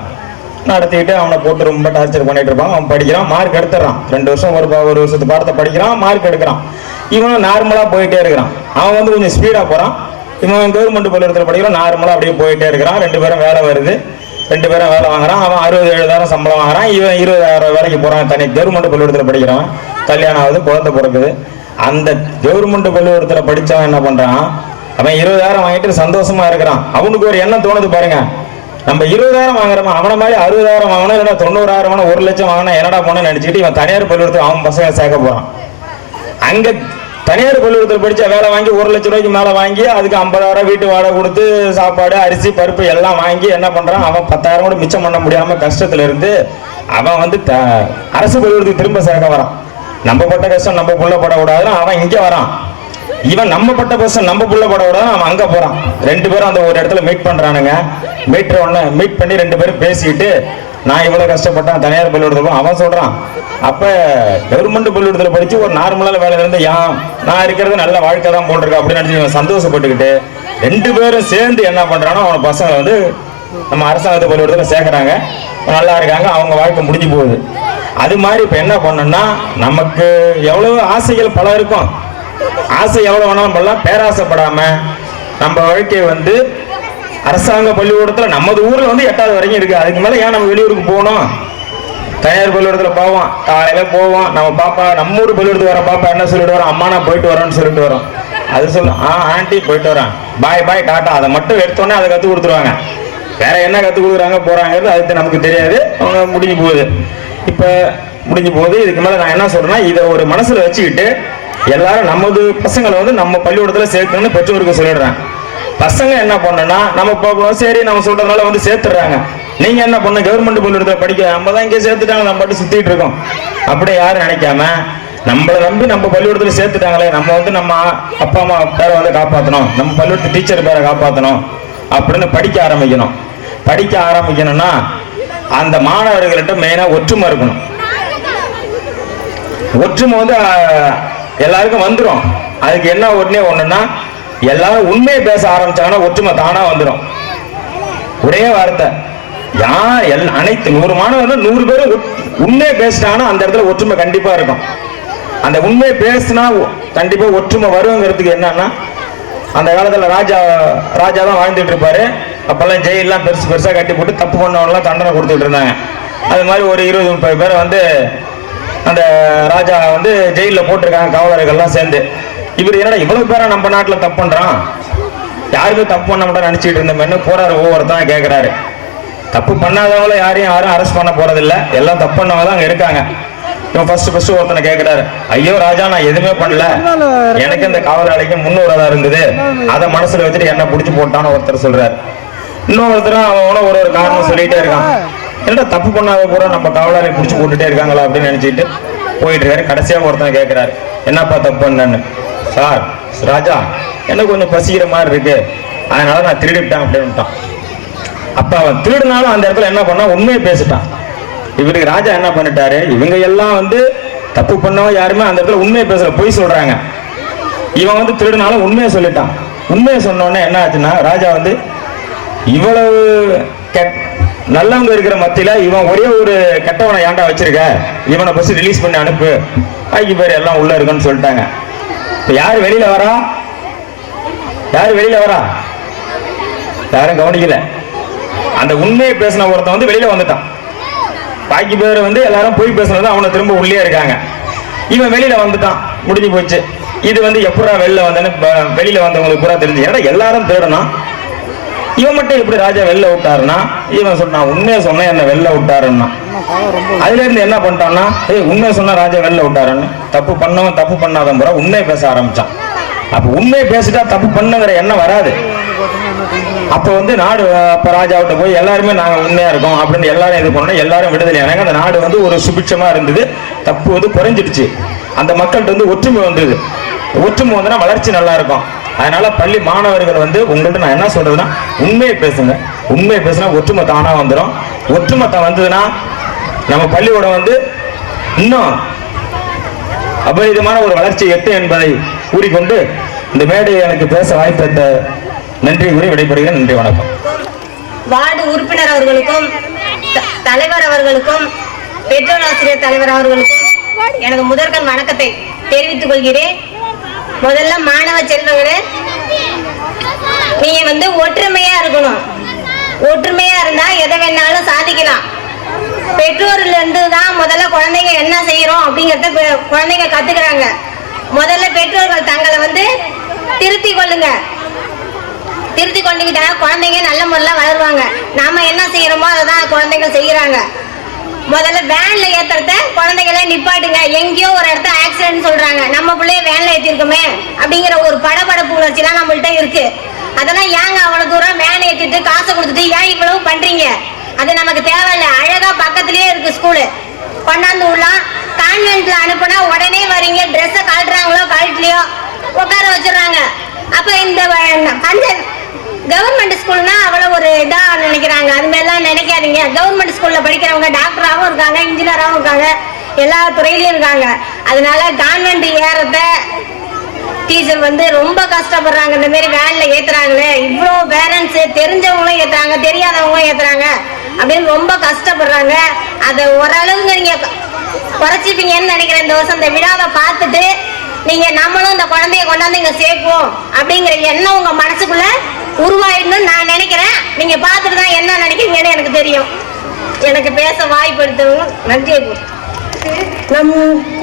நடத்திட்டு அவனை போட்டு ரொம்ப டார்ச்சர் பண்ணிட்டு இருப்பான். அவன் படிக்கிறான், மார்க் எடுத்துறான். 2 வருஷம் ஒரு வருஷத்து பாடத்தை படிக்கிறான், மார்க் எடுக்கிறான். இவனும் நார்மலா போயிட்டே இருக்கிறான். அவன் வந்து கொஞ்சம் ஸ்பீடா போறான். இவன் கவர்மெண்ட் பள்ளிக்கூடத்தில் படிக்கிறான், நார்மலா அப்படியே போயிட்டே இருக்கிறான். 2 பேரும் வேலை வருது, 2 பேரும் வேலை வாங்குறான். அவன் 67,000 சம்பளம் வாங்குறான், இவன் 20,000 வேலைக்கு போறான். தனி கவர்மெண்ட் பள்ளிக்கூடத்தில் படிக்கிறான். கல்யாணம் ஆகுது, குழந்தை பிறக்குது. அந்த கவர்மெண்ட் பள்ளிக்கூடத்தில் படிச்சவன் என்ன பண்றான், அவன் 20,000 வாங்கிட்டு சந்தோஷமா இருக்கிறான். அவனுக்கு ஒரு எண்ணம் தோணுது பாருங்க, நம்ம 20,000 வாங்குறோமா, அவனை மாதிரி 60,000 வாங்கினா இல்லைன்னா 90,000 வாங்கினா 1 லட்சம் வாங்கினா என்னடா போனேன்னு நினைச்சிட்டு இவன் தனியார் பள்ளிக்கூடத்தில் அவன் பசங்க சேர்க்க போறான். அங்க தனியார் பள்ளிக்கூடத்தில் படிச்ச வேலை வாங்கி 1 லட்சம் ரூபாய்க்கு மேல வாங்கி அதுக்கு 50,000 வீட்டு வாடகை கொடுத்து சாப்பாடு அரிசி பருப்பு எல்லாம் வாங்கி என்ன பண்றான், அவன் 10,000 கூட மிச்சம் பண்ண முடியாம கஷ்டத்துல இருந்து அவன் வந்து அரசு பள்ளிக்கூடத்துக்கு திரும்ப சேர்க்க வரான். நம்ம பட்ட கஷ்டம் நம்ம புள்ள படக்கூடாதுன்னு அவன் இங்க வரான். இவன் நம்ம பட்ட கஷ்டம் நம்ம புள்ள படக்கூடாதுன்னு அவன் அங்க போறான். 2 பேரும் அந்த ஒரு இடத்துல மீட் பண்றானுங்க. மீட் பண்ணி 2 பேரும் பேசிட்டு, நான் இவ்வளவு கஷ்டப்பட்டேன் தனியார் பள்ளிக்கூடத்துல. அவன் சொல்றான், அப்ப கவர்மெண்ட் பள்ளிக்கூடத்துல படிச்சு ஒரு நார்மலான வேலையில இருந்து நான் இருக்கிறது நல்ல வாழ்க்கை தான் போட்டிருக்கேன் அப்படின்னு நினைச்சு சந்தோஷப்பட்டுக்கிட்டு 2 பேரும் சேர்ந்து என்ன பண்றானோ அவன பசங்க வந்து நம்ம அரசாங்கத்து பள்ளிக்கூடத்துல சேர்க்கறாங்க, நல்லா இருக்காங்க, அவங்க வாழ்க்கை முடிஞ்சு போகுது. அது மாதிரி இப்ப என்ன பண்ணோம்னா, நமக்கு எவ்வளவு ஆசைகள் பல இருக்கும், ஆசை எவ்வளவு வேணாலும் பண்ணலாம். பேராசைப்படாம நம்ம வாழ்க்கையை வந்து அரசாங்க பள்ளிக்கூடத்துல நமது ஊர்ல வந்து 8வது வரைக்கும் இருக்கு. அதுக்கு மேல ஏன் நம்ம வெளியூருக்கு போகணும்? தனியார் பள்ளிக்கூடத்துல போவோம், காலையில போவோம். நம்ம பாப்பா நம்ம ஊர் பள்ளிக்கூடத்துக்கு வர பாப்பா என்ன சொல்லிட்டு வரோம், அம்மா நான் போயிட்டு வரோம்னு சொல்லிட்டு வரோம். அது சொல்லும், ஆண்டி போயிட்டு வரேன், பாய் பாய் டாட்டா, அதை மட்டும் எடுத்தோடனே அதை கற்றுக் கொடுத்துருவாங்க. வேற என்ன கற்றுக் கொடுக்குறாங்க போறாங்கிறது அது நமக்கு தெரியாது. அவங்க முடிஞ்சு போகுது. இப்ப முடிஞ்சு போகுது. இதுக்கு மேல நான் என்ன சொல்றேன்னா, இதை ஒரு மனசுல வச்சுக்கிட்டு எல்லாரும் நமது பசங்களை வந்து நம்ம பள்ளிக்கூடத்துல சேர்க்கணும்னு பெற்றோருக்கு சொல்லிடுறேன். பசங்க என்ன பண்ணனா, நம்ம சரி நம்ம சொல்றதுனால வந்து சேர்த்துறாங்க. நீங்க என்ன பண்ண, கவர்மெண்ட் பள்ளிக்கூடத்துல படிக்க நம்ம தான் இங்கே சேர்த்துட்டாங்க, நம்ம பாட்டு சுத்திட்டு இருக்கோம். அப்படியே யாரும் நினைக்காம நம்மளை நம்பி நம்ம பள்ளிக்கூடத்துல சேர்த்துட்டாங்களே, நம்ம வந்து நம்ம அப்பா அம்மா பேரை வந்து காப்பாற்றணும், நம்ம பள்ளிக்கூடத்து டீச்சர் பேரை காப்பாற்றணும் அப்படின்னு படிக்க ஆரம்பிக்கணும். படிக்க ஆரம்பிக்கணும்னா அந்த மாணவர்கள்ட்ட மெயினா ஒற்றுமை இருக்கணும். ஒற்றுமை வந்து எல்லாருக்கும் வந்துடும். அதுக்கு என்ன ஒண்ணுன்னா, எல்லாரும் உண்மையை பேச ஆரம்பிச்சாங்கன்னா ஒற்றுமை தானா வந்துடும். ஒரே வார்த்தை, அனைத்து 100 மாணவர்கள் 100 பேரும் உண்மையை பேசிட்டாங்கன்னா அந்த இடத்துல ஒற்றுமை கண்டிப்பா இருக்கும். அந்த உண்மையை பேசினா கண்டிப்பா ஒற்றுமை வருங்கிறதுக்கு என்னன்னா, அந்த காலத்துல ராஜா தான் வாழ்ந்துட்டு இருப்பாரு. அப்பெல்லாம் ஜெயிலாம் பெருசா கட்டி போட்டு தப்பு பண்ணவங்கலாம் தண்டனை கொடுத்துட்டு இருந்தாங்க. அது மாதிரி ஒரு 20-30 பேரை வந்து அந்த ராஜா வந்து ஜெயில போட்டிருக்காங்க, காவலர்கள்லாம் சேர்ந்து. இவர் என்னடா இவ்வளவு பேரா நம்ம நாட்டுல தப்பு பண்றான், யாருமே தப்பு பண்ண மாட்டா நினைச்சிட்டு இருந்தோம்னு போறாரு. ஒவ்வொருத்தான் கேட்கிறாரு. தப்பு பண்ணாதவங்கள யாரும் அரெஸ்ட் பண்ண போறதில்ல, எல்லாம் தப்பு பண்ணவங்க தான் அங்க இருக்காங்க. இவன் ஃபர்ஸ்ட் ஒருத்தனை கேட்கிறாரு, ஐயோ ராஜா நான் எதுவுமே பண்ணல, எனக்கு இந்த காவலாளிக்கு 300 இருந்தது, அதை மனசுல வச்சுட்டு என்ன பிடிச்சி போட்டான்னு ஒருத்தர் சொல்றாரு. இன்னொருத்தரும் அவனும் ஒரு காரணம் சொல்லிட்டே இருக்கான். என்னடா தப்பு பண்ணாத கூட நம்ம காவலாளி பிடிச்சி போட்டுட்டே இருக்காங்களா அப்படின்னு நினைச்சிட்டு போயிட்டு இருக்காரு. கடைசியா ஒருத்தன் கேட்கிறாரு, என்னப்பா தப்பு பண்ணேன்னு. சார் ராஜா எனக்கு கொஞ்சம் பசிக்கிற மாதிரி இருக்கு, அதனால நான் திருடிட்டேன் அப்படின்ட்டான். அப்ப அவன் திருடினாலும் அந்த இடத்துல என்ன பண்ணா, உண்மையை பேசிட்டான். இவருக்கு ராஜா என்ன பண்ணிட்டாரு, இவங்க எல்லாம் வந்து தப்பு பண்ணவங்க யாருமே அந்த இடத்துல உண்மையை பேசல, பொய் சொல்றாங்க. இவன் வந்து திருடினாலும் உண்மையை சொல்லிட்டான். உண்மையை சொன்னோடனே என்ன ஆச்சுன்னா, ராஜா வந்து இவ்வளவு நல்லவங்க இருக்கிற மத்தியில இவன் ஒரே ஒரு கெட்டவனை ஏண்டா வச்சிருக்க, இவனை பஸ் ரிலீஸ் பண்ணி அனுப்பு, பாக்கி பேர் எல்லாம் உள்ள இருக்குன்னு சொல்லிட்டாங்க. இப்ப யாரு வெளியில வரா, யாரும் கவனிக்கல. அந்த உண்மையை பேசின ஒருத்தன் வந்து வெளியில வந்துட்டான். பாக்கி பேர் வந்து எல்லாரும் போய் பேசினது அவனை திரும்ப உள்ளே இருக்காங்க. இவன் வெளியில வந்துட்டான், முடிஞ்சு போச்சு. இது வந்து எப்படா வெளில வந்தேன்னு வெளியில வந்தவங்களுக்கு பூரா தெரிஞ்சு. ஏன்னா எல்லாரும் தேடணும், இவன் மட்டும் எப்படி ராஜா வெளில விட்டாருன்னா, இவன் சொன்னான் உண்மையை சொன்ன என்ன வெளில விட்டாருன்னா. அதுல இருந்து என்ன பண்ணிட்டான்னா, உண்மையை சொன்னா ராஜா வெளில விட்டாருன்னு தப்பு பண்ணவன் தப்பு பண்ணாத பூரா உண்மையை பேச ஆரம்பிச்சான். அப்ப உண்மையை பேசிட்டா தப்பு பண்ணுங்கிற எண்ணம் வராது. அப்ப வந்து நாடு அப்ப ராஜாவிட்ட போய் எல்லாருமே நாங்க உண்மையா இருக்கோம் அப்படின்னு எல்லாரும் இது பண்ணோம். எல்லாரும் விடுதலை ஆனாங்க. அந்த நாடு வந்து ஒரு சுபிட்சமா இருந்தது. தப்பு வந்து குறைஞ்சிடுச்சு. அந்த மக்கள்கிட்ட வந்து ஒற்றுமை வந்தது. ஒற்றுமை வந்தனா வளர்ச்சி நல்லா இருக்கும். அதனால பள்ளி மாணவர்கள் வந்து உங்கள்ட்ட நான் என்ன சொல்றதுன்னா, உண்மையை பேசுங்க. உண்மையை பேசினா ஒற்றுமை தானா வந்துடும். ஒற்றுமை வந்ததுன்னா நம்ம பள்ளிக்கூடம் வந்து இன்னும் அபரிதமான ஒரு வளர்ச்சி எட்டு என்பதை கூறிக்கொண்டு இந்த மேடையை எனக்கு பேச வாய்ப்பளித்த நன்றி கூறி விடைபெறுகிறேன். நன்றி, வணக்கம். வார்டு உறுப்பினர் அவர்களுக்கும் தலைவர் அவர்களுக்கும் பெற்றோர் ஆசிரியர் தலைவர் அவர்களுக்கும் எனது முதற்கண் வணக்கத்தை தெரிவித்துக் கொள்கிறேன். முதல்ல மாணவ செல்வங்களே, நீங்க ஒற்றுமையா இருக்கணும். ஒற்றுமையா இருந்தா எதை வேணாலும் சாதிக்கலாம். பெற்றோர்ல இருந்து தான் முதல்ல குழந்தைங்க என்ன செய்யறோம் அப்படிங்கறத குழந்தைங்க கத்துக்கிறாங்க. முதல்ல பெற்றோர்கள் தங்களை திருத்தி கொள்ளுங்க. திருத்தி கொண்டுகிட்டா குழந்தைங்க நல்ல முறையில வளருவாங்க. நாம என்ன செய்யறோமோ அதான் குழந்தைங்க செய்யறாங்க. முதல்ல வேன்ல ஏத்துறத குழந்தைகளை நிப்பாட்டுங்க. எங்கேயோ ஒரு இடத்த ஆக்சிடென்ட் சொல்றாங்க, நம்ம பிள்ளைய வேன்ல ஏத்திருக்கோமே அப்படிங்கிற ஒரு படபடப்பு உணர்ச்சி எல்லாம் நம்மள்ட்ட இருக்கு. அதெல்லாம் ஏங்க அவ்வளவு தூரம் வேன் ஏத்திட்டு காசை கொடுத்துட்டு ஏன் இவ்வளவு பண்றீங்க? அது நமக்கு தேவையில்லை. அழகா பக்கத்திலேயே இருக்கு ஸ்கூலு, கொண்டாந்து விடலாம். கான்வென்ட்ல அனுப்புனா உடனே வரீங்க, ட்ரெஸ்ஸை கழட்டுறாங்களோ கழட்டலையோ உட்கார வச்சிடறாங்க. அப்ப இந்த கவர்மெண்ட் ஸ்கூல்னா அவ்வளவு ஒரு இதா நினைக்கிறாங்க. அது மாதிரிலாம் நினைக்காதீங்க. கவர்மெண்ட் ஸ்கூல்ல படிக்கிறவங்க டாக்டராகவும் இருக்காங்க, இன்ஜினியராகவும் இருக்காங்க, எல்லா துறையிலயும் இருக்காங்க. அதனால கான்வென்ட் ஏறத டீச்சர் ரொம்ப கஷ்டப்படுறாங்க. இந்த மாதிரி வேன்ல ஏத்துறாங்களே, இவ்வளோ பேரண்ட்ஸ் தெரிஞ்சவங்களும் ஏத்துறாங்க, தெரியாதவங்களும் ஏத்துறாங்க அப்படின்னு ரொம்ப கஷ்டப்படுறாங்க. அதை ஓரளவுக்கு நீங்க குறைச்சிப்பீங்கன்னு நினைக்கிறேன். இந்த வருஷம் இந்த விழாவை பார்த்துட்டு நீங்க நம்மளும் இந்த குழந்தைய கொண்டாந்து இங்க சேர்ப்போம் அப்படிங்கிற எண்ணம் உங்க மனசுக்குள்ள உருவாயிடணும்னு நான் நினைக்கிறேன். நீங்க பார்த்துட்டு தான் என்ன நினைக்கிறீங்கன்னு எனக்கு தெரியும். எனக்கு பேச வாய்ப்பு எடுத்தவங்க நன்றி. நம்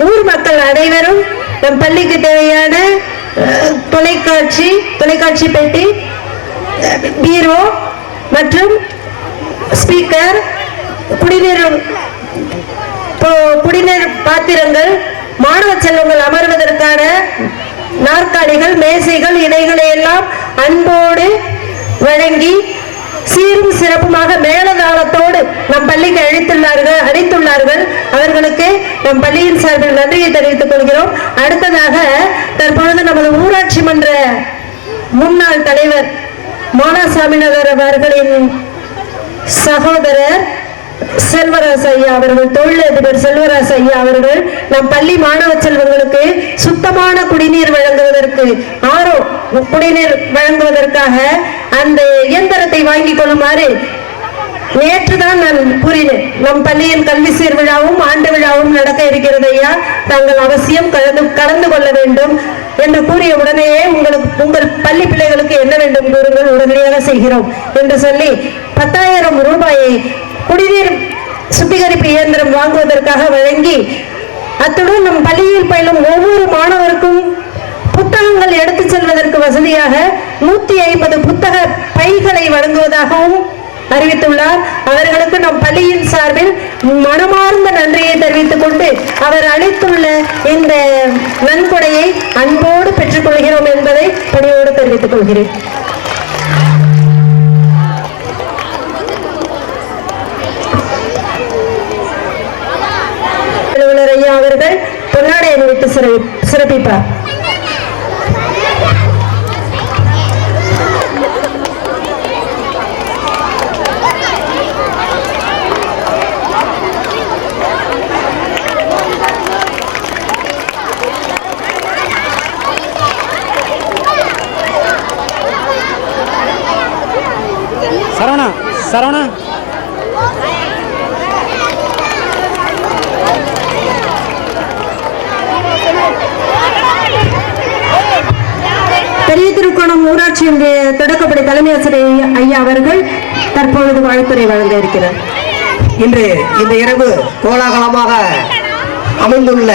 ஊர் மக்கள் அனைவரும் நம் பள்ளிக்கு தேவையான தொலைக்காட்சி பெட்டி, பீரோ மற்றும் ஸ்பீக்கர், குடிநீர் பாத்திரங்கள், மாணவ செல்வங்கள் அமர்வதற்கான நாற்காலிகள், மேசைகள், இணைகளை எல்லாம் அன்போடு வழங்கி சீரும் சிறப்புமாக மேலதாளத்தோடு நம் பள்ளிக்கு அழைத்துள்ளார்கள். அவர்களுக்கு நம் பள்ளியின் சார்பில் நன்றியை தெரிவித்துக் கொள்கிறோம். அடுத்ததாக தற்பொழுது நமது ஊராட்சி மன்ற முன்னாள் தலைவர் மானாசாமிநகர் அவர்களின் சகோதரர் செல்வராஜ் ஐயா அவர்கள், தொழிலதிபர் செல்வராஜ் ஐயா அவர்கள் நம் பள்ளி மாணவ செல்வங்களுக்கு சுத்தமான குடிநீர் வழங்குவதற்கு, ஆரோ குடிநீர் வழங்குவதற்காக அந்த இயந்திரத்தை வாங்கிக் கொள்ளுமாறு நேற்றுதான் நான் கூறினேன். நம் பள்ளியின் கல்வி சீர் விழாவும் ஆண்டு விழாவும் நடக்க இருக்கிறது ஐயா, தாங்கள் அவசியம் கலந்து கொள்ள வேண்டும் என்று கூறிய உடனேயே உங்கள் பள்ளி பிள்ளைகளுக்கு என்ன வேண்டும் கூறுங்கள், உடனடியாக செய்கிறோம் என்று சொல்லி 10,000 ரூபாயை குடிநீர் சுத்திகரிப்பு இயந்திரம் வாங்குவதற்காக வழங்கி, அத்துடன் நம் பள்ளியில் பயிலும் ஒவ்வொரு மாணவருக்கும் புத்தகங்கள் எடுத்துச் செல்வதற்கு வசதியாக 150 புத்தக பைகளை வழங்குவதாகவும் அறிவித்துள்ளார். அவர்களுக்கு நம் பள்ளியின் சார்பில் மனமார்ந்த நன்றியை தெரிவித்துக் கொண்டு அவர் அளித்துள்ள இந்த நன்கொடையை அன்போடு பெற்றுக் கொள்கிறோம் என்பதை பணியோடு தெரிவித்துக் கொள்கிறேன். ஐயா அவர்கள் பொன்னாடை அணிவித்து சிறப்பிப்பார். சரவணா பெரிய திருக்கோணம் ஊராட்சி ஒன்றிய தொடக்கப்பள்ளி தலைமை ஆசிரியர் ஐயா அவர்கள் தற்பொழுது வாழ்த்துரை வழங்க இருக்கிறார். இன்று இந்த இரவு கோலாகலமாக அமைந்துள்ள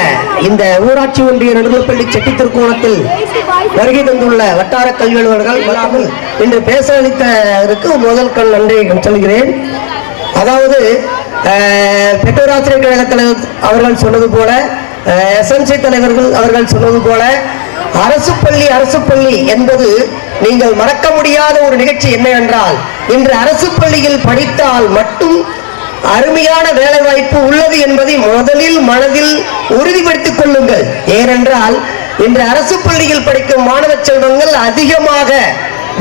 இந்த ஊராட்சி ஒன்றிய நடுநிலைப்பள்ளி செட்டி திருக்கோணத்தில் வருகை தந்துள்ள வட்டார கல்வி அலுவலர்கள் இன்று பேச அளித்ததற்கு முதல் கண் நன்றி சொல்கிறேன். அதாவது பெற்றோராசிரியர் கழக தலைவர் அவர்கள் சொன்னது போல, எஸ்எம்சி தலைவர்கள் அவர்கள் சொன்னது போல, அரசு பள்ளி என்பது நீங்கள் மறக்க முடியாத ஒரு நிகழ்ச்சி. என்னவென்றால், இன்று அரசு பள்ளியில் படித்தால் மட்டும் அருமையான வேலை வாய்ப்பு உள்ளது என்பதை முதலில் மனதில் உறுதிப்படுத்திக் கொள்ளுங்கள். ஏனென்றால் இன்று அரசு பள்ளியில் படிக்கும் மாணவ செல்வங்கள் அதிகமாக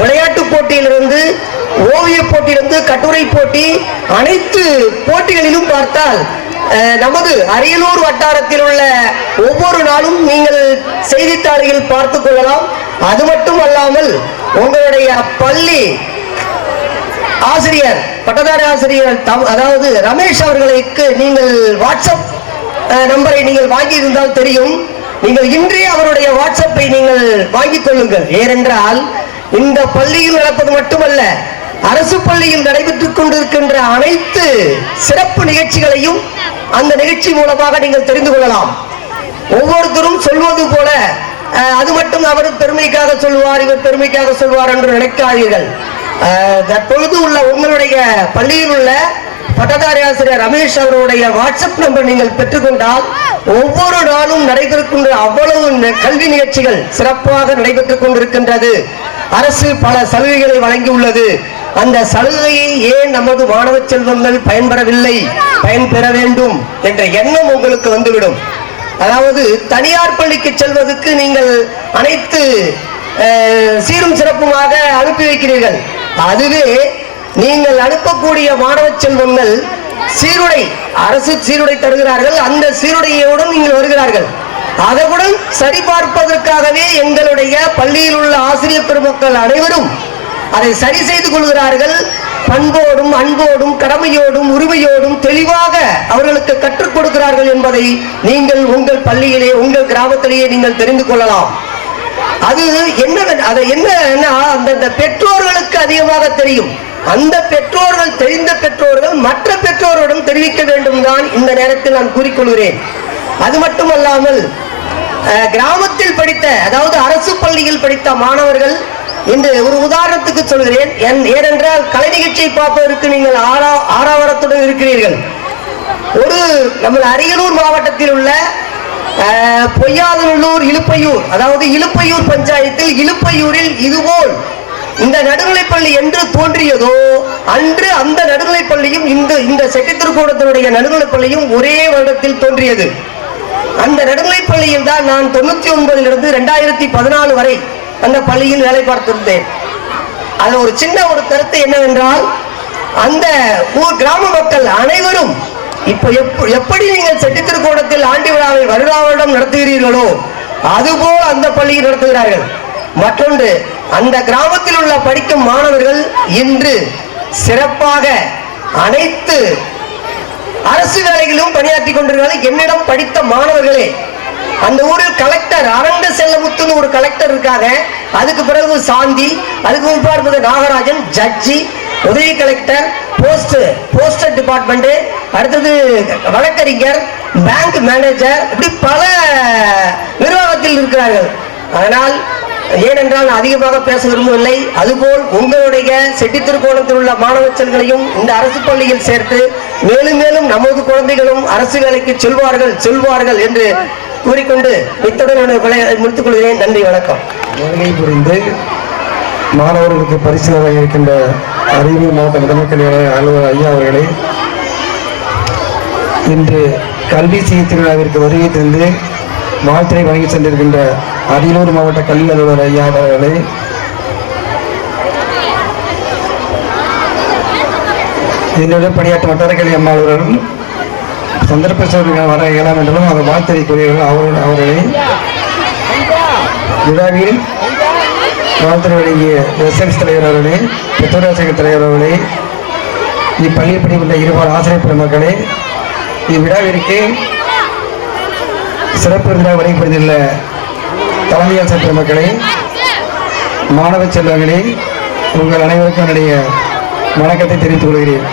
விளையாட்டு போட்டியிலிருந்து, ஓவிய போட்டியிலிருந்து, கட்டுரை போட்டி, அனைத்து போட்டிகளிலும் பார்த்தால் நமது அரியலூர் வட்டாரத்தில் உள்ள ஒவ்வொரு நாளும் நீங்கள் செய்தித்தாள்களில் பார்த்துக் கொள்ளலாம். அது மட்டும் அல்லாமல் உங்களுடைய பள்ளி ஆசிரியர், பட்டதாரி ஆசிரியர் அதாவது ரமேஷ் அவர்களுக்கு நீங்கள் வாட்ஸ்அப் நம்பரை நீங்கள் வாங்கி இருந்தால் தெரியும். நீங்கள் இன்றே அவருடைய வாட்ஸ்அப்பை நீங்கள் வாங்கிக் கொள்ளுங்கள். ஏனென்றால் இந்த பள்ளியில் நடப்பது மட்டுமல்ல, அரசு பள்ளியில் நடைபெற்றுக் கொண்டிருக்கின்ற அனைத்து சிறப்பு நிகழ்ச்சிகளையும் அந்த நிகழ்ச்சி மூலமாக நீங்கள் தெரிந்து கொள்ளலாம். ஒவ்வொருத்தரும் சொல்வது போல அது மட்டும் அவர் பெருமைக்காக சொல்வார், இவர் பெருமைக்காக சொல்வார் என்று நினைக்காதீர்கள். தற்பொழுது உள்ள உங்களுடைய பள்ளியில் உள்ள பட்டதாரி ஆசிரியர் ரமேஷ் அவருடைய வாட்ஸ்அப் நம்பர் நீங்கள் பெற்றுக்கொண்டால் ஒவ்வொரு நாளும் நடைபெறுகின்ற அவ்வளவு கல்வி நிகழ்ச்சிகள் சிறப்பாக நடைபெற்றுக் கொண்டிருக்கின்றது. அரசு பல சலுகைகளை வழங்கியுள்ளது. அந்த சலுகையை ஏன் நமது மாணவ செல்வங்கள் பயன்பெறவில்லை, பயன்பெற வேண்டும் என்ற எண்ணம் உங்களுக்கு வந்துவிடும். அதாவது தனியார் பள்ளிக்கு செல்வதற்கு நீங்கள் அனைத்து சீரும் சிறப்புமாக அனுப்பி வைக்கிறீர்கள். அதுவே நீங்கள் அனுப்பக்கூடிய மாணவ செல்வங்கள் சீருடை, அரசு சீருடை தருகிறார்கள். அந்த சீருடையோடு நீங்கள் வருகிறார்கள். அதனுடன் சரிபார்ப்பதற்காகவே எங்களுடைய பள்ளியில் உள்ள ஆசிரியர் பெருமக்கள் அனைவரும் அதை சரி செய்து கொள்கிறார்கள். பண்போடும் அன்போடும் கடமையோடும் உரிமையோடும் தெளிவாக அவர்களுக்கு கற்றுக் கொடுக்கிறார்கள் என்பதை நீங்கள் உங்கள் பள்ளியிலே, உங்கள் கிராமத்திலேயே நீங்கள் தெரிந்து கொள்ளலாம். அது என்ன அந்த பெற்றோர்களுக்கு அதிகமாக தெரியும். அந்த பெற்றோர்கள், தெரிந்த பெற்றோர்கள் மற்ற பெற்றோரிடம் தெரிவிக்க வேண்டும் தான் இந்த நேரத்தில் நான் கூறிக்கொள்கிறேன். அது மட்டுமல்லாமல் கிராமத்தில் படித்த, அதாவது அரசு பள்ளியில் படித்த மாணவர்கள், இன்று ஒரு உதாரணத்துக்கு சொல்கிறேன். ஏனென்றால் கலை நிகழ்ச்சியை பார்ப்பதற்கு நீங்கள் ஆறாவரத்துடன் இருக்கிறீர்கள். ஒரு நம்ம அரியலூர் மாவட்டத்தில் உள்ள பொய்யாதநல்லூர், இலுப்பையூர், அதாவது இலுப்பையூர் பஞ்சாயத்தில் இலுப்பையூரில் இதுபோல் இந்த நடுநிலைப்பள்ளி என்று தோன்றியதோ அன்று அந்த நடுநிலைப்பள்ளியும் இந்த செட்டித்திருக்கோணத்தினுடைய நடுநிலைப்பள்ளியும் ஒரே வருடத்தில் தோன்றியது. அந்த நடுநிலைப்பள்ளியில் தான் நான் 99 2014 வரை அந்த பள்ளியில் வேலை பார்த்திருந்தேன். அதுல ஒரு சின்ன ஒரு கருத்து என்னவென்றால், அந்த ஊர் கிராம மக்கள் அனைவரும் இப்ப எப்படி நீங்கள் செட்டித்திருக்கோணத்தில் ஆண்டு விழாவை வருடாவரிடம் நடத்துகிறீர்களோ அதுபோல் அந்த பள்ளியை நடத்துகிறார்கள். மற்றொன்று, அந்த கிராமத்தில் உள்ள படிக்கும் மாணவர்கள் இன்று சிறப்பாக அனைத்து அரசு வேலைகளிலும் பணியாற்றி கொண்டிருக்கிறார்கள். என்னிடம் படித்த மாணவர்களே, அந்த ஊரில் கலெக்டர் அரங்க செல்லமுத்துன்னு ஒரு கலெக்டர் இருக்காங்க. அதுக்கு பிறகு சாந்தி, அதுக்கு முன்பாடு நாகராஜன், ஜட்ஜி, உதவி கலெக்டர், போஸ்டர் டிபார்ட்மெண்ட், அடுத்தது வழக்கறிஞர், பேங்க் மேனேஜர், இப்படி பல நிர்வாகத்தில் இருக்கிறார்கள். அதனால் ஏனென்றால் அதிகமாக பேச விரும்பவில்லை. அதுபோல் உங்களுடைய செட்டித்திருக்கோணத்தில் உள்ள மாணவ செல்களையும் இந்த அரசு பள்ளியில் சேர்த்து மேலும் மேலும் நமது குழந்தைகளும் அரசு வேலைக்கு செல்வார்கள் என்று கூறிக்கொண்டு இத்துடன் முடித்துக் கொள்கிறேன். நன்றி, வணக்கம். வருகை புரிந்து மாணவர்களுக்கு பரிசு வழங்க இருக்கின்ற அரியலூர் மாவட்ட முதன்மை கல்வி அலுவலர் ஐயா அவர்களே, இன்று கல்வி திருவிழாவிற்கு வருகை தந்து வாழ்த்துறை வழங்கி சென்றிருக்கின்ற அரியலூர் மாவட்ட கல்வி அலுவலர் ஐயா அவர்களே, என்னுடன் பணியாற்றும் வட்டார கல்வி அம்மா அவர்களும் சந்தர்ப்ப சூழ்நிலை வர இயலாம் என்றும் அவர் வாழ்த்துறை கூறியவர்கள் அவர்களை விழாவில் வாழ்த்துறை வழங்கிய எஸ்எம்ஸ் தலைவர் அவர்களே, பெற்றோராசிரியர் தலைவர் அவர்களே, இப்பள்ளியில் படிக்கின்ற இருபால் ஆசிரியர் பெருமக்களே, இவ்விழாவிற்கு சிறப்பு விருந்தாக வழங்கப்படுகின்ற தலைமை ஆசிரியர் பெருமக்களே, மாணவ செல்வங்களே, உங்கள் அனைவருக்கும் என்னுடைய வணக்கத்தை தெரிவித்துக் கொள்கிறேன்.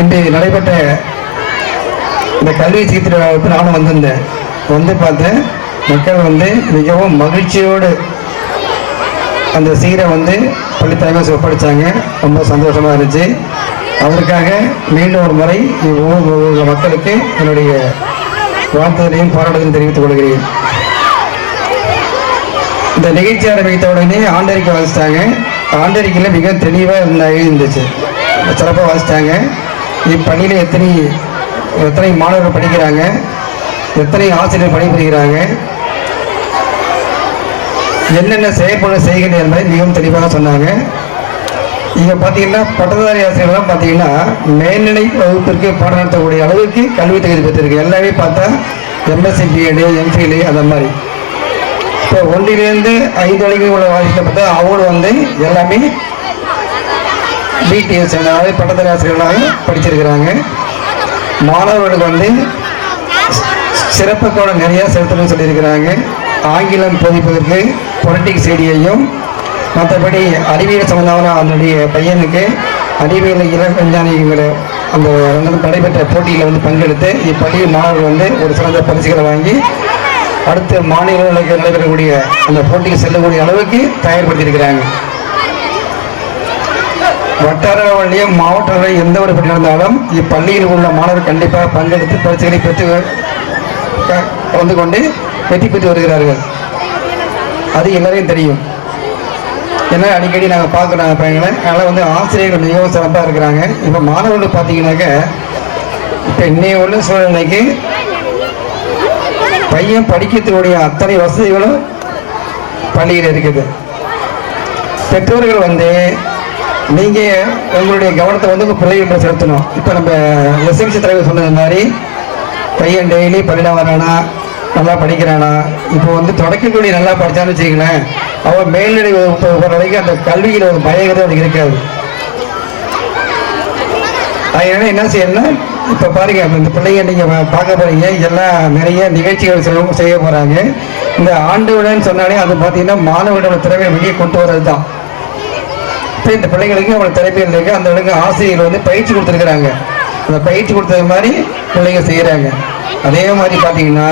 இன்று நடைபெற்ற இந்த கல்வி சீர்திருத்தத்திற்கு நானும் வந்திருந்தேன். வந்து பார்த்தேன், மக்கள் மிகவும் மகிழ்ச்சியோடு அந்த சீரை பள்ளி தலைமை ஒப்படைச்சாங்க. ரொம்ப சந்தோஷமாக இருந்துச்சு. அதற்காக மீண்டும் ஒரு முறை உள்ள மக்களுக்கு என்னுடைய வாழ்த்துதலையும் பாராட்டுதலையும் தெரிவித்துக் கொள்கிறேன். இந்த நிகழ்ச்சி ஆரம்பித்த உடனே ஆண்டறிக்கை வாசித்தாங்க. ஆண்டறிக்கையில் மிக தெளிவாக இருந்துச்சு, சிறப்பாக வாசித்தாங்க. இப்பள்ளியில் எத்தனை மாணவர்கள் படிக்கிறாங்க, எத்தனை ஆசிரியர் பணிபுரிகிறாங்க, என்னென்ன செயல்பாடு செய்கிறது என்பதை மிகவும் தெளிவாக சொன்னாங்க. இங்கே பார்த்தீங்கன்னா பட்டதாரி ஆசிரியர்லாம் பார்த்தீங்கன்னா மேல்நிலை வகுப்பிற்கு பாடம் நடத்தக்கூடிய அளவுக்கு கல்வி தகுதி பெற்றிருக்கு. எல்லாமே பார்த்தா எம்எஸ்சி பிஎடு எம்ஃபிலு அந்த மாதிரி. இப்போ 1லேருந்து 5 வரைக்கும் உள்ள வாசிக்க பார்த்தா அவங்களும் வந்து எல்லாமே பிடிஎஸ் அதாவது பட்டதாரி ஆசிரியர்களாக படிச்சிருக்கிறாங்க. மாணவர்களுக்கு வந்து சிறப்பு கவனம் நிறையா செலுத்தணும்னு சொல்லியிருக்கிறாங்க. ஆங்கிலம் போதிப்பதற்கு பொலிட்டிக்ஸ் ஐடியையும், மற்றபடி அறிவியல் சம்பந்தமான அதனுடைய பையனுக்கு அறிவியல் இளஞ்ஞானிகளை அந்த நடைபெற்ற போட்டியில் வந்து பங்கெடுத்து இப்பள்ளி மாணவர்கள் வந்து ஒரு சிறந்த பரிசுகளை வாங்கி அடுத்த மாநிலங்களுக்கு நடைபெறக்கூடிய அந்த போட்டிக்கு செல்லக்கூடிய அளவுக்கு தயார்படுத்தியிருக்கிறாங்க. வட்டார வழியும் மாவட்ட வழியும் எந்த ஒரு பள்ளி நடந்தாலும் இப்பள்ளியில் உள்ள மாணவர்கள் கண்டிப்பாக பங்கெடுத்து பரிசுகளை பெற்று கலந்து கொண்டு வெற்றி பெற்று வருகிறார்கள். அது எல்லாரையும் தெரியும். ஏன்னா அடிக்கடி நாங்கள் பார்க்குறோம் பையங்களை. அதனால் வந்து ஆசிரியர்கள் மிகவும் சிறப்பாக இருக்கிறாங்க. இப்போ மாணவர்கள் பார்த்தீங்கன்னாக்க இப்போ இன்னைய உள்ள சூழ்நிலைக்கு பையன் படிக்கிறதுடைய அத்தனை வசதிகளும் பள்ளியில் இருக்குது. பெற்றோர்கள் வந்து நீங்கள் உங்களுடைய கவனத்தை வந்து உங்கள் பிள்ளைகளை செலுத்தணும். இப்போ நம்ம எஸ்எம்சி தலைவர் சொன்னது மாதிரி பையன் டெய்லி பள்ளியில் வரானா, நல்லா படிக்கிறானா. இப்போ வந்து தொடக்கக்கூடிய நல்லா படித்தான்னு வச்சுக்கங்களேன், அவன் மேல்நிலை போகிற வரைக்கும் அந்த கல்வியில் ஒரு பயங்கிறது அது இருக்காது. அதனால என்ன செய்யணும்னா இப்போ பாருங்க, இந்த பிள்ளைங்க நீங்கள் பார்க்க போறீங்க, எல்லாம் நிறைய நிகழ்ச்சிகள் செய்ய போகிறாங்க. இந்த ஆண்டு விழான்னு சொன்னாலே அது பார்த்தீங்கன்னா மாணவர்களோட திறமையை வெளியே கொண்டு வர்றது தான். இப்போ இந்த பிள்ளைங்களுக்கு அவங்களோட திறமையில் இருக்கு. அந்த அளவுக்கு ஆசிரியர்கள் வந்து பயிற்சி கொடுத்துருக்குறாங்க. அந்த பயிற்சி கொடுத்தது மாதிரி பிள்ளைங்க செய்கிறாங்க. அதே மாதிரி பார்த்தீங்கன்னா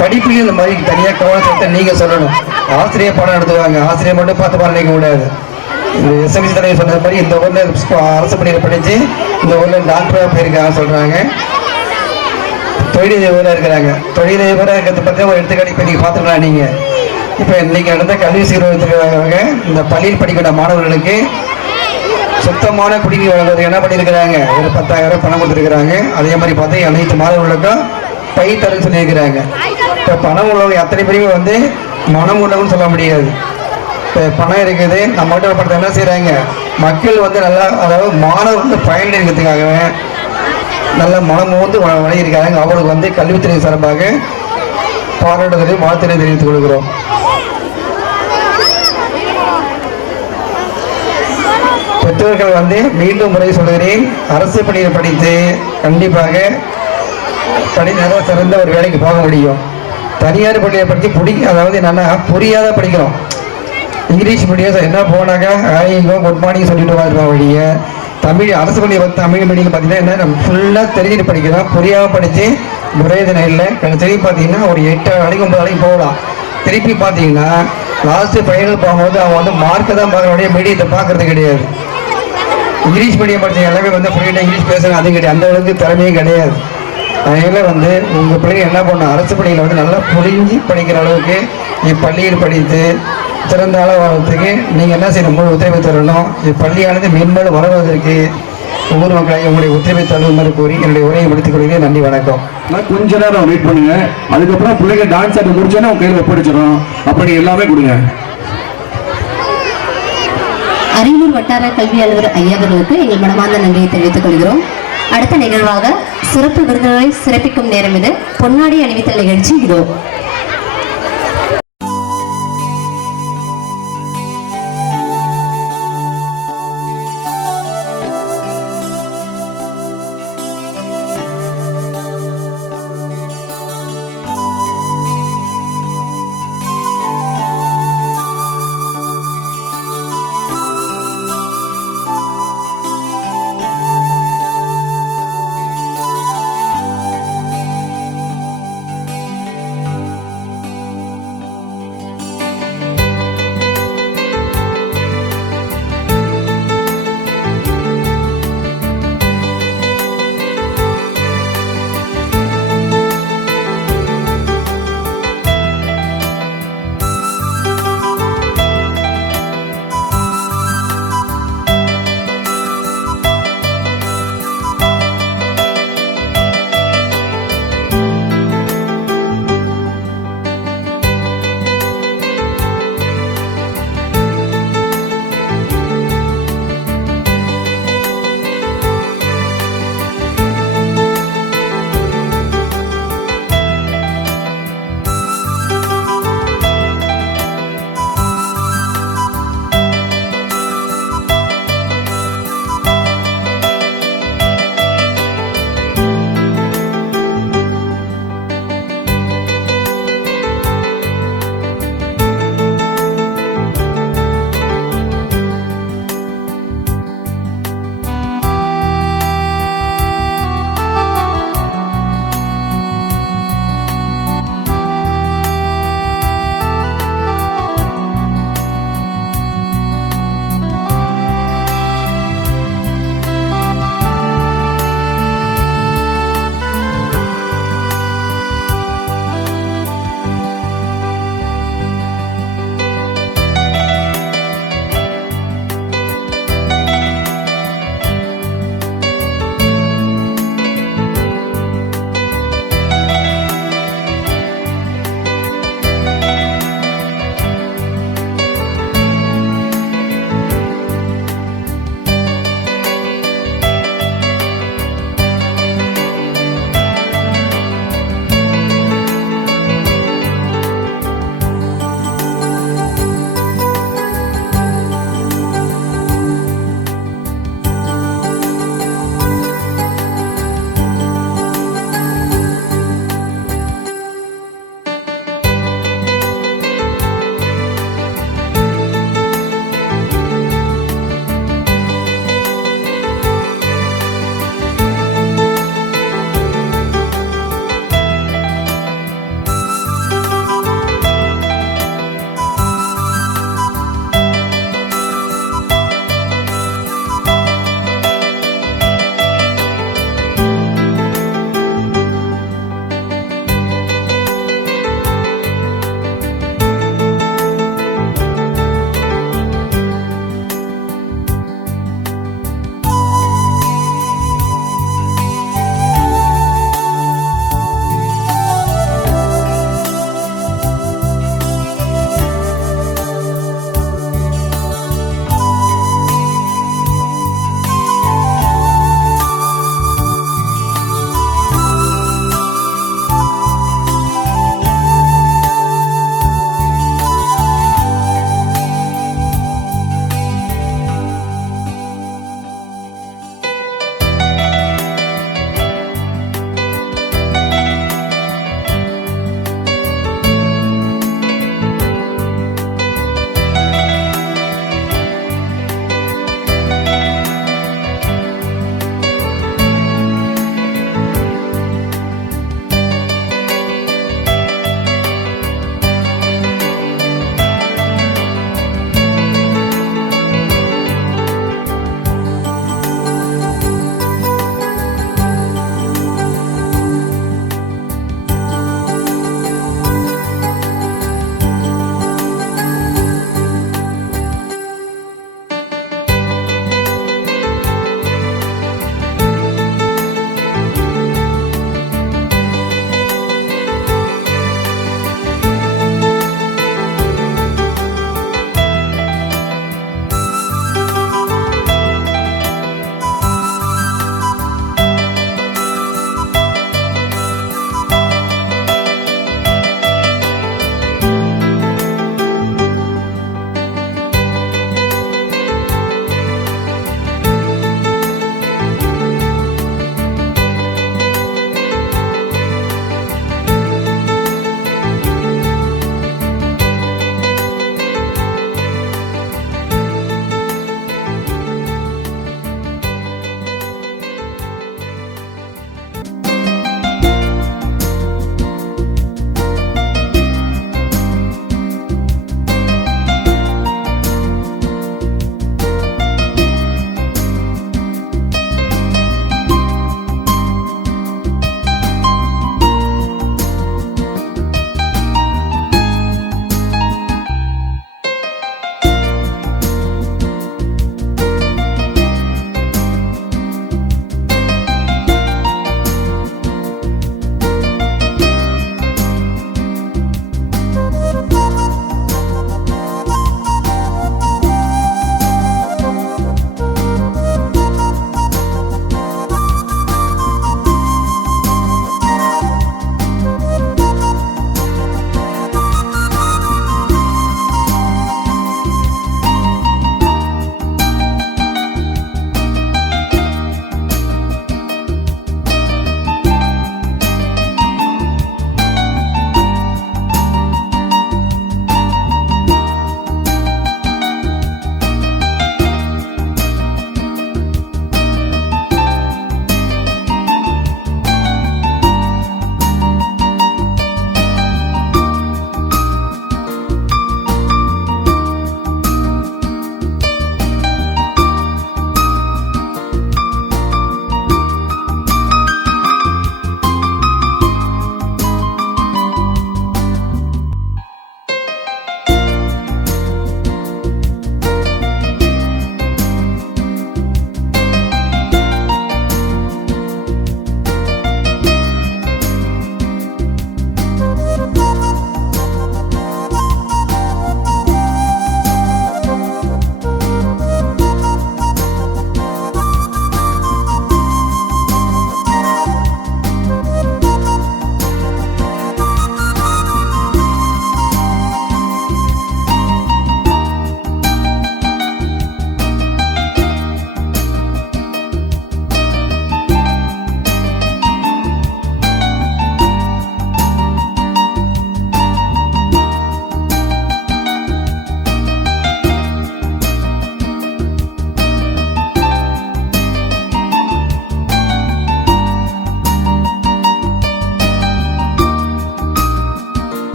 படிப்புக்கு இந்த மாதிரி தனியாக கவனம் செலுத்த நீங்கள் சொல்லணும். ஆசிரியர் பாடம் நடத்துவாங்க, ஆசிரியர் மட்டும் பார்த்து பாடம் நினைக்க கூடாது. இந்த எஸ்எம்சி தலைவர் சொன்னது மாதிரி இந்த ஊரில் அரசு பள்ளியில் படித்து இந்த ஊரில் டாக்டராக போயிருக்காங்க சொல்கிறாங்க. தொழிலதிபராக இருக்கிறாங்க. தொழிலதிபராக இருக்கிறத பற்றி ஒரு எடுத்துக்காட்டு இப்போ நீங்கள் பார்த்துக்கலாம். நீங்கள் இப்போ இன்றைக்கி நடந்த கல்வி சீர்திருத்தத்துக்காக இந்த பள்ளியில் படிக்கிற மாணவர்களுக்கு சுத்தமான குடிநீர் வழங்குவதற்கு என்ன பண்ணியிருக்கிறாங்க, ஒரு 10,000 பணம் கொடுத்துருக்குறாங்க. அதே மாதிரி பார்த்து அனைத்து மாணவர்களுக்கும் பை தரன்னு சொல்லியிருக்கிறாங்க. இப்போ பணம் உள்ளவங்க அத்தனை பேருமே வந்து மனம் உள்ளவன்னு சொல்ல முடியாது. இப்போ பணம் இருக்குது, நம்மகிட்ட படத்தை என்ன செய்கிறாங்க, மக்கள் வந்து நல்லா, அதாவது மாணவர்கள் பயனடைகிறதுக்காகவே நல்ல மனம் வந்து வழங்கியிருக்காங்க. அவங்களுக்கு வந்து கல்வித்துறை சார்பாக பாராட்டுதலை வாழ்த்தினை தெரிவித்துக் கொள்கிறோம். பெற்றோர்கள் வந்து மீண்டும் முறை சொல்கிறேன், அரசு பள்ளியில் படித்து கண்டிப்பாக நல்ல சிறந்த ஒரு வேலைக்கு போக முடியும். தனியார் பள்ளியை படித்து அதாவது என்னன்னா புரியாத படிக்கிறோம். இங்கிலீஷ் மீடியம் என்ன போனாக்கா ஹாய்ங்கோ குட் மார்னிங் சொல்லிட்டு வந்துருவோம் வழிய. தமிழ் அரசு பள்ளியை பார்த்து தமிழ் மீடியம் பார்த்தீங்கன்னா என்ன, நம்ம ஃபுல்லாக தெரிஞ்சுட்டு படிக்கிறோம். புரியாமல் படித்து பிரயோஜனம் இல்லை. திருப்பி பார்த்தீங்கன்னா ஒரு 8 நாளைக்கு 9 நாளைக்கு போகலாம். திருப்பி பார்த்தீங்கன்னா லாஸ்ட்டு ஃபைனல் போகும்போது அவங்க வந்து மார்க்கை தான் பார்க்குறோடைய மீடியத்தை பார்க்கறது கிடையாது. இங்கிலீஷ் மீடியம் படித்த எல்லாமே வந்து புரியுது, இங்கிலீஷ் பேசுகிறாங்க, அதுவும் கிடையாது. அந்த அளவுக்கு திறமையும் கிடையாது. அதனால் வந்து உங்கள் பிள்ளைங்க என்ன பண்ணணும், அரசு பள்ளியில் வந்து நல்லா புரிஞ்சு படிக்கிற அளவுக்கு இப்பள்ளியில் படித்து சிறந்த அளவு வளர்றதுக்கு நீங்கள் என்ன செய்யணும், முழு ஒத்துழைப்பு தரணும். இப்பள்ளியானது மேன்மேலும் வளர்வதற்கு ஒவ்வொரு மக்களை உங்களுடைய ஒத்துழைப்பு தருமாறு கூறி என்னுடைய உரையை முடித்துக் கொள்கிறேன். நன்றி, வணக்கம். கொஞ்ச நேரம் வெயிட் பண்ணுங்க. அதுக்கப்புறம் பிள்ளைங்க டான்ஸ் ஆட முடிச்சோன்னா உங்க கையில் ஒப்படைச்சிடும். அப்படி எல்லாமே கொடுங்க. அரியலூர் வட்டார கல்வி அலுவலர் ஐயாவர்களுக்கு எங்கள் மனமார்ந்த நன்றியை தெரிவித்துக் கொள்கிறோம். அடுத்த நிகழ்வாக சிறப்பு விருதுகளை சிறப்பிக்கும் நேரம் இது. பொன்னாடி அணிவித்தல் நிகழ்ச்சி இதோ.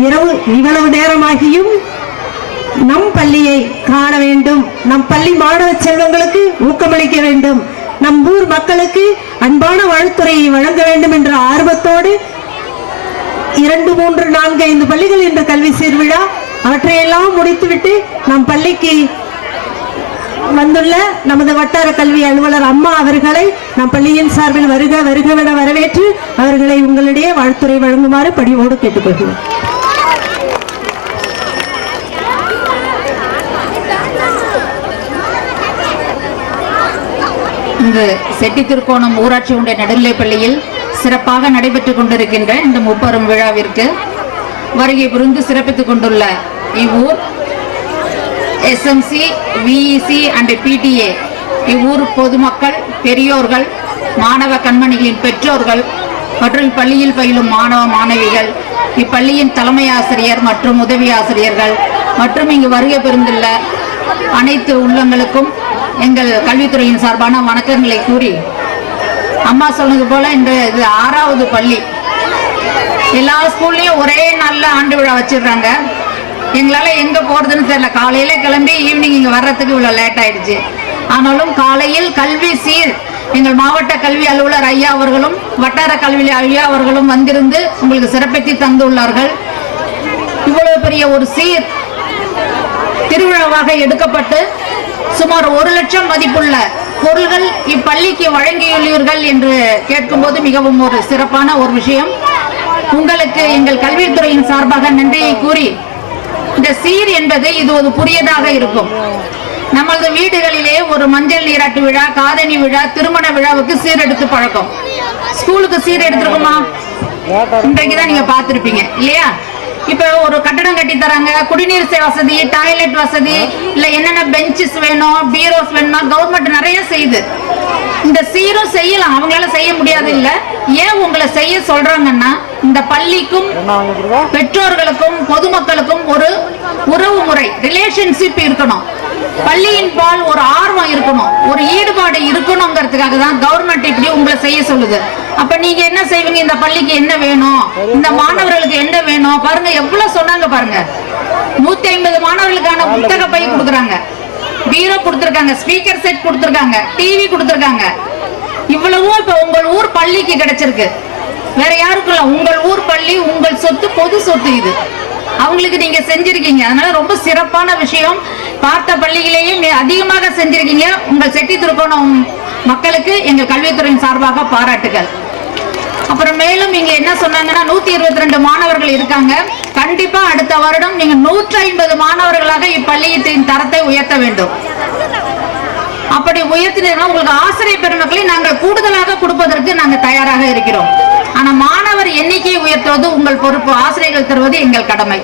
இவ்வளவு நேரமாகியும் நம் பள்ளியை காண வேண்டும், நம் பள்ளி மாணவ செல்வங்களுக்கு ஊக்கமளிக்க வேண்டும், நம் ஊர் மக்களுக்கு அன்பான வாழ்த்துறையை வழங்க வேண்டும் என்ற ஆர்வத்தோடு 2, 3, 4, 5 பள்ளிகள் என்ற கல்வி சீர்விழா அவற்றையெல்லாம் முடித்துவிட்டு நம் பள்ளிக்கு வந்துள்ள நமது வட்டார கல்வி அலுவலர் அம்மா அவர்களை நம் பள்ளியின் சார்பில் வருக வருகவென வரவேற்று அவர்களை உங்களிடையே வாழ்த்துறை வழங்குமாறு பணிவோடு கேட்டுக்கொள்கிறோம். இங்கு செட்டித்திருக்கோணம் ஊராட்சி ஒன்றிய நடுநிலைப்பள்ளியில் சிறப்பாக நடைபெற்றுக் கொண்டிருக்கின்ற இந்த முப்பெரும் விழாவிற்கு வருகை புரிந்து சிறப்பித்துக் கொண்டுள்ள இவ்வூர் எஸ்எம்சி, விஇசி அண்ட் பிடிஏ, இவ்வூர் பொதுமக்கள், பெரியோர்கள், மாணவ கண்மணிகளின் பெற்றோர்கள் மற்றும் பள்ளியில் பயிலும் மாணவ மாணவிகள், இப்பள்ளியின் தலைமை ஆசிரியர் மற்றும் உதவி ஆசிரியர்கள் மற்றும் இங்கு வருகை புரிந்துள்ள அனைத்து உள்ளங்களுக்கும் எங்கள் கல்வித்துறையின் சார்பான வணக்கங்களை கூறி, அம்மா சொன்னது போல இந்த இது 6வது பள்ளி. எல்லா ஸ்கூல்லையும் ஒரே நல்ல ஆண்டு விழா வச்சிடுறாங்க. எங்களால் எங்கே போகிறதுன்னு தெரியல. காலையில கிளம்பி ஈவினிங் இங்கே வர்றதுக்கு இவ்வளோ லேட் ஆயிடுச்சு. ஆனாலும் காலையில் கல்வி சீர் எங்கள் மாவட்ட கல்வி அலுவலர் ஐயா அவர்களும் வட்டார கல்வி ஐயா அவர்களும் வந்திருந்து உங்களுக்கு சிறப்பித்து தந்துள்ளார்கள். இவ்வளவு பெரிய ஒரு சீர் திருவிழாவாக எடுக்கப்பட்டு சுமார் 1 லட்சம் மதிப்புள்ள பொருள்கள் இப்பள்ளிக்கு வழங்கியுள்ளீர்கள் என்று கேட்கும்போது மிகவும் ஒரு சிறப்பான ஒரு விஷயம். உங்களுக்கு எங்கள் கல்வித்துறையின் சார்பாக நன்றியை கூறி, இந்த சீர் என்பது இது ஒரு புதியதாக இருக்கும். நமது வீடுகளிலே ஒரு மஞ்சள் நீராட்டு விழா, காதணி விழா, திருமண விழாவுக்கு சீரெடுத்து பழக்கம். ஸ்கூலுக்கு சீர் எடுத்திருக்குமா? இன்றைக்குதான் நீங்க பார்த்திருப்பீங்க இல்லையா? இப்ப ஒரு கட்டடம் கட்டி தராங்க, குடிநீர் வசதி, டாய்லெட் வசதி, இல்ல என்னென்ன பெஞ்சஸ் வேணும், பீரோஸ் வேணுமா, கவர்மெண்ட் நிறைய செய்யுது. இந்த சீரும் செய்யலாம், அவங்களால செய்ய முடியாது இல்ல. ஏன் உங்களை செய்ய சொல்றாங்கன்னா, இந்த பள்ளிக்கும் பெற்றோர்களுக்கும் பொதுமக்களுக்கும் ஒரு உறவு முறை, ரிலேஷன்ஷிப் இருக்கணும். பள்ளியின் பால் ஒரு ஆர்வம் இருக்கணும், ஒரு ஈடுபாடு இருக்கணுங்கிறதுக்காக தான் கவர்மெண்ட் இப்படி உங்களை செய்ய சொல்லுது. அப்ப நீங்க என்ன செய்வீங்க? இந்த பள்ளிக்கு என்ன வேணும், இந்த மாணவர்களுக்கு என்ன வேணும் பாருங்க. எவ்வளவு சொன்னாங்க பாருங்க. 150 மாணவர்களுக்கான புத்தக பை கொடுக்குறாங்க, பீரோ கொடுத்திருக்காங்க, ஸ்பீக்கர் செட் கொடுத்திருக்காங்க, டிவி கொடுத்திருக்காங்க. இவ்வளவும் இப்ப உங்கள் ஊர் பள்ளிக்கு கிடைச்சிருக்கு. வேற யாருக்கும் இல்ல. உங்கள் ஊர் பள்ளி உங்கள் சொத்து, பொது சொத்து. இது அவங்களுக்கு நீங்க செஞ்சிருக்கீங்க. அதனால ரொம்ப சிறப்பான விஷயம். பார்த்த பள்ளியிலேயே அதிகமாக செஞ்சிருக்கீங்க. உங்கள் செட்டித்திருக்கோணம் மக்களுக்கு எங்கள் கல்வித்துறையின் சார்பாக பாராட்டுகள். அப்புறம் மேலும் இங்க என்ன சொன்னாங்கன்னா, 122 மாணவர்கள் இருக்காங்க. கண்டிப்பா அடுத்த வருடம் நீங்க 150 மாணவர்களாக இப்பள்ளியின் தரத்தை உயர்த்த வேண்டும். அப்படி உயர்த்தினா உங்களுக்கு ஆசிரியர் பெருமக்களை நாங்கள் கூடுதலாக கொடுப்பதற்கு நாங்கள் தயாராக இருக்கிறோம். ஆனா மாணவர் எண்ணிக்கையை உயர்த்துவது உங்கள் பொறுப்பு, ஆசிரியர்கள் தருவது எங்கள் கடமை.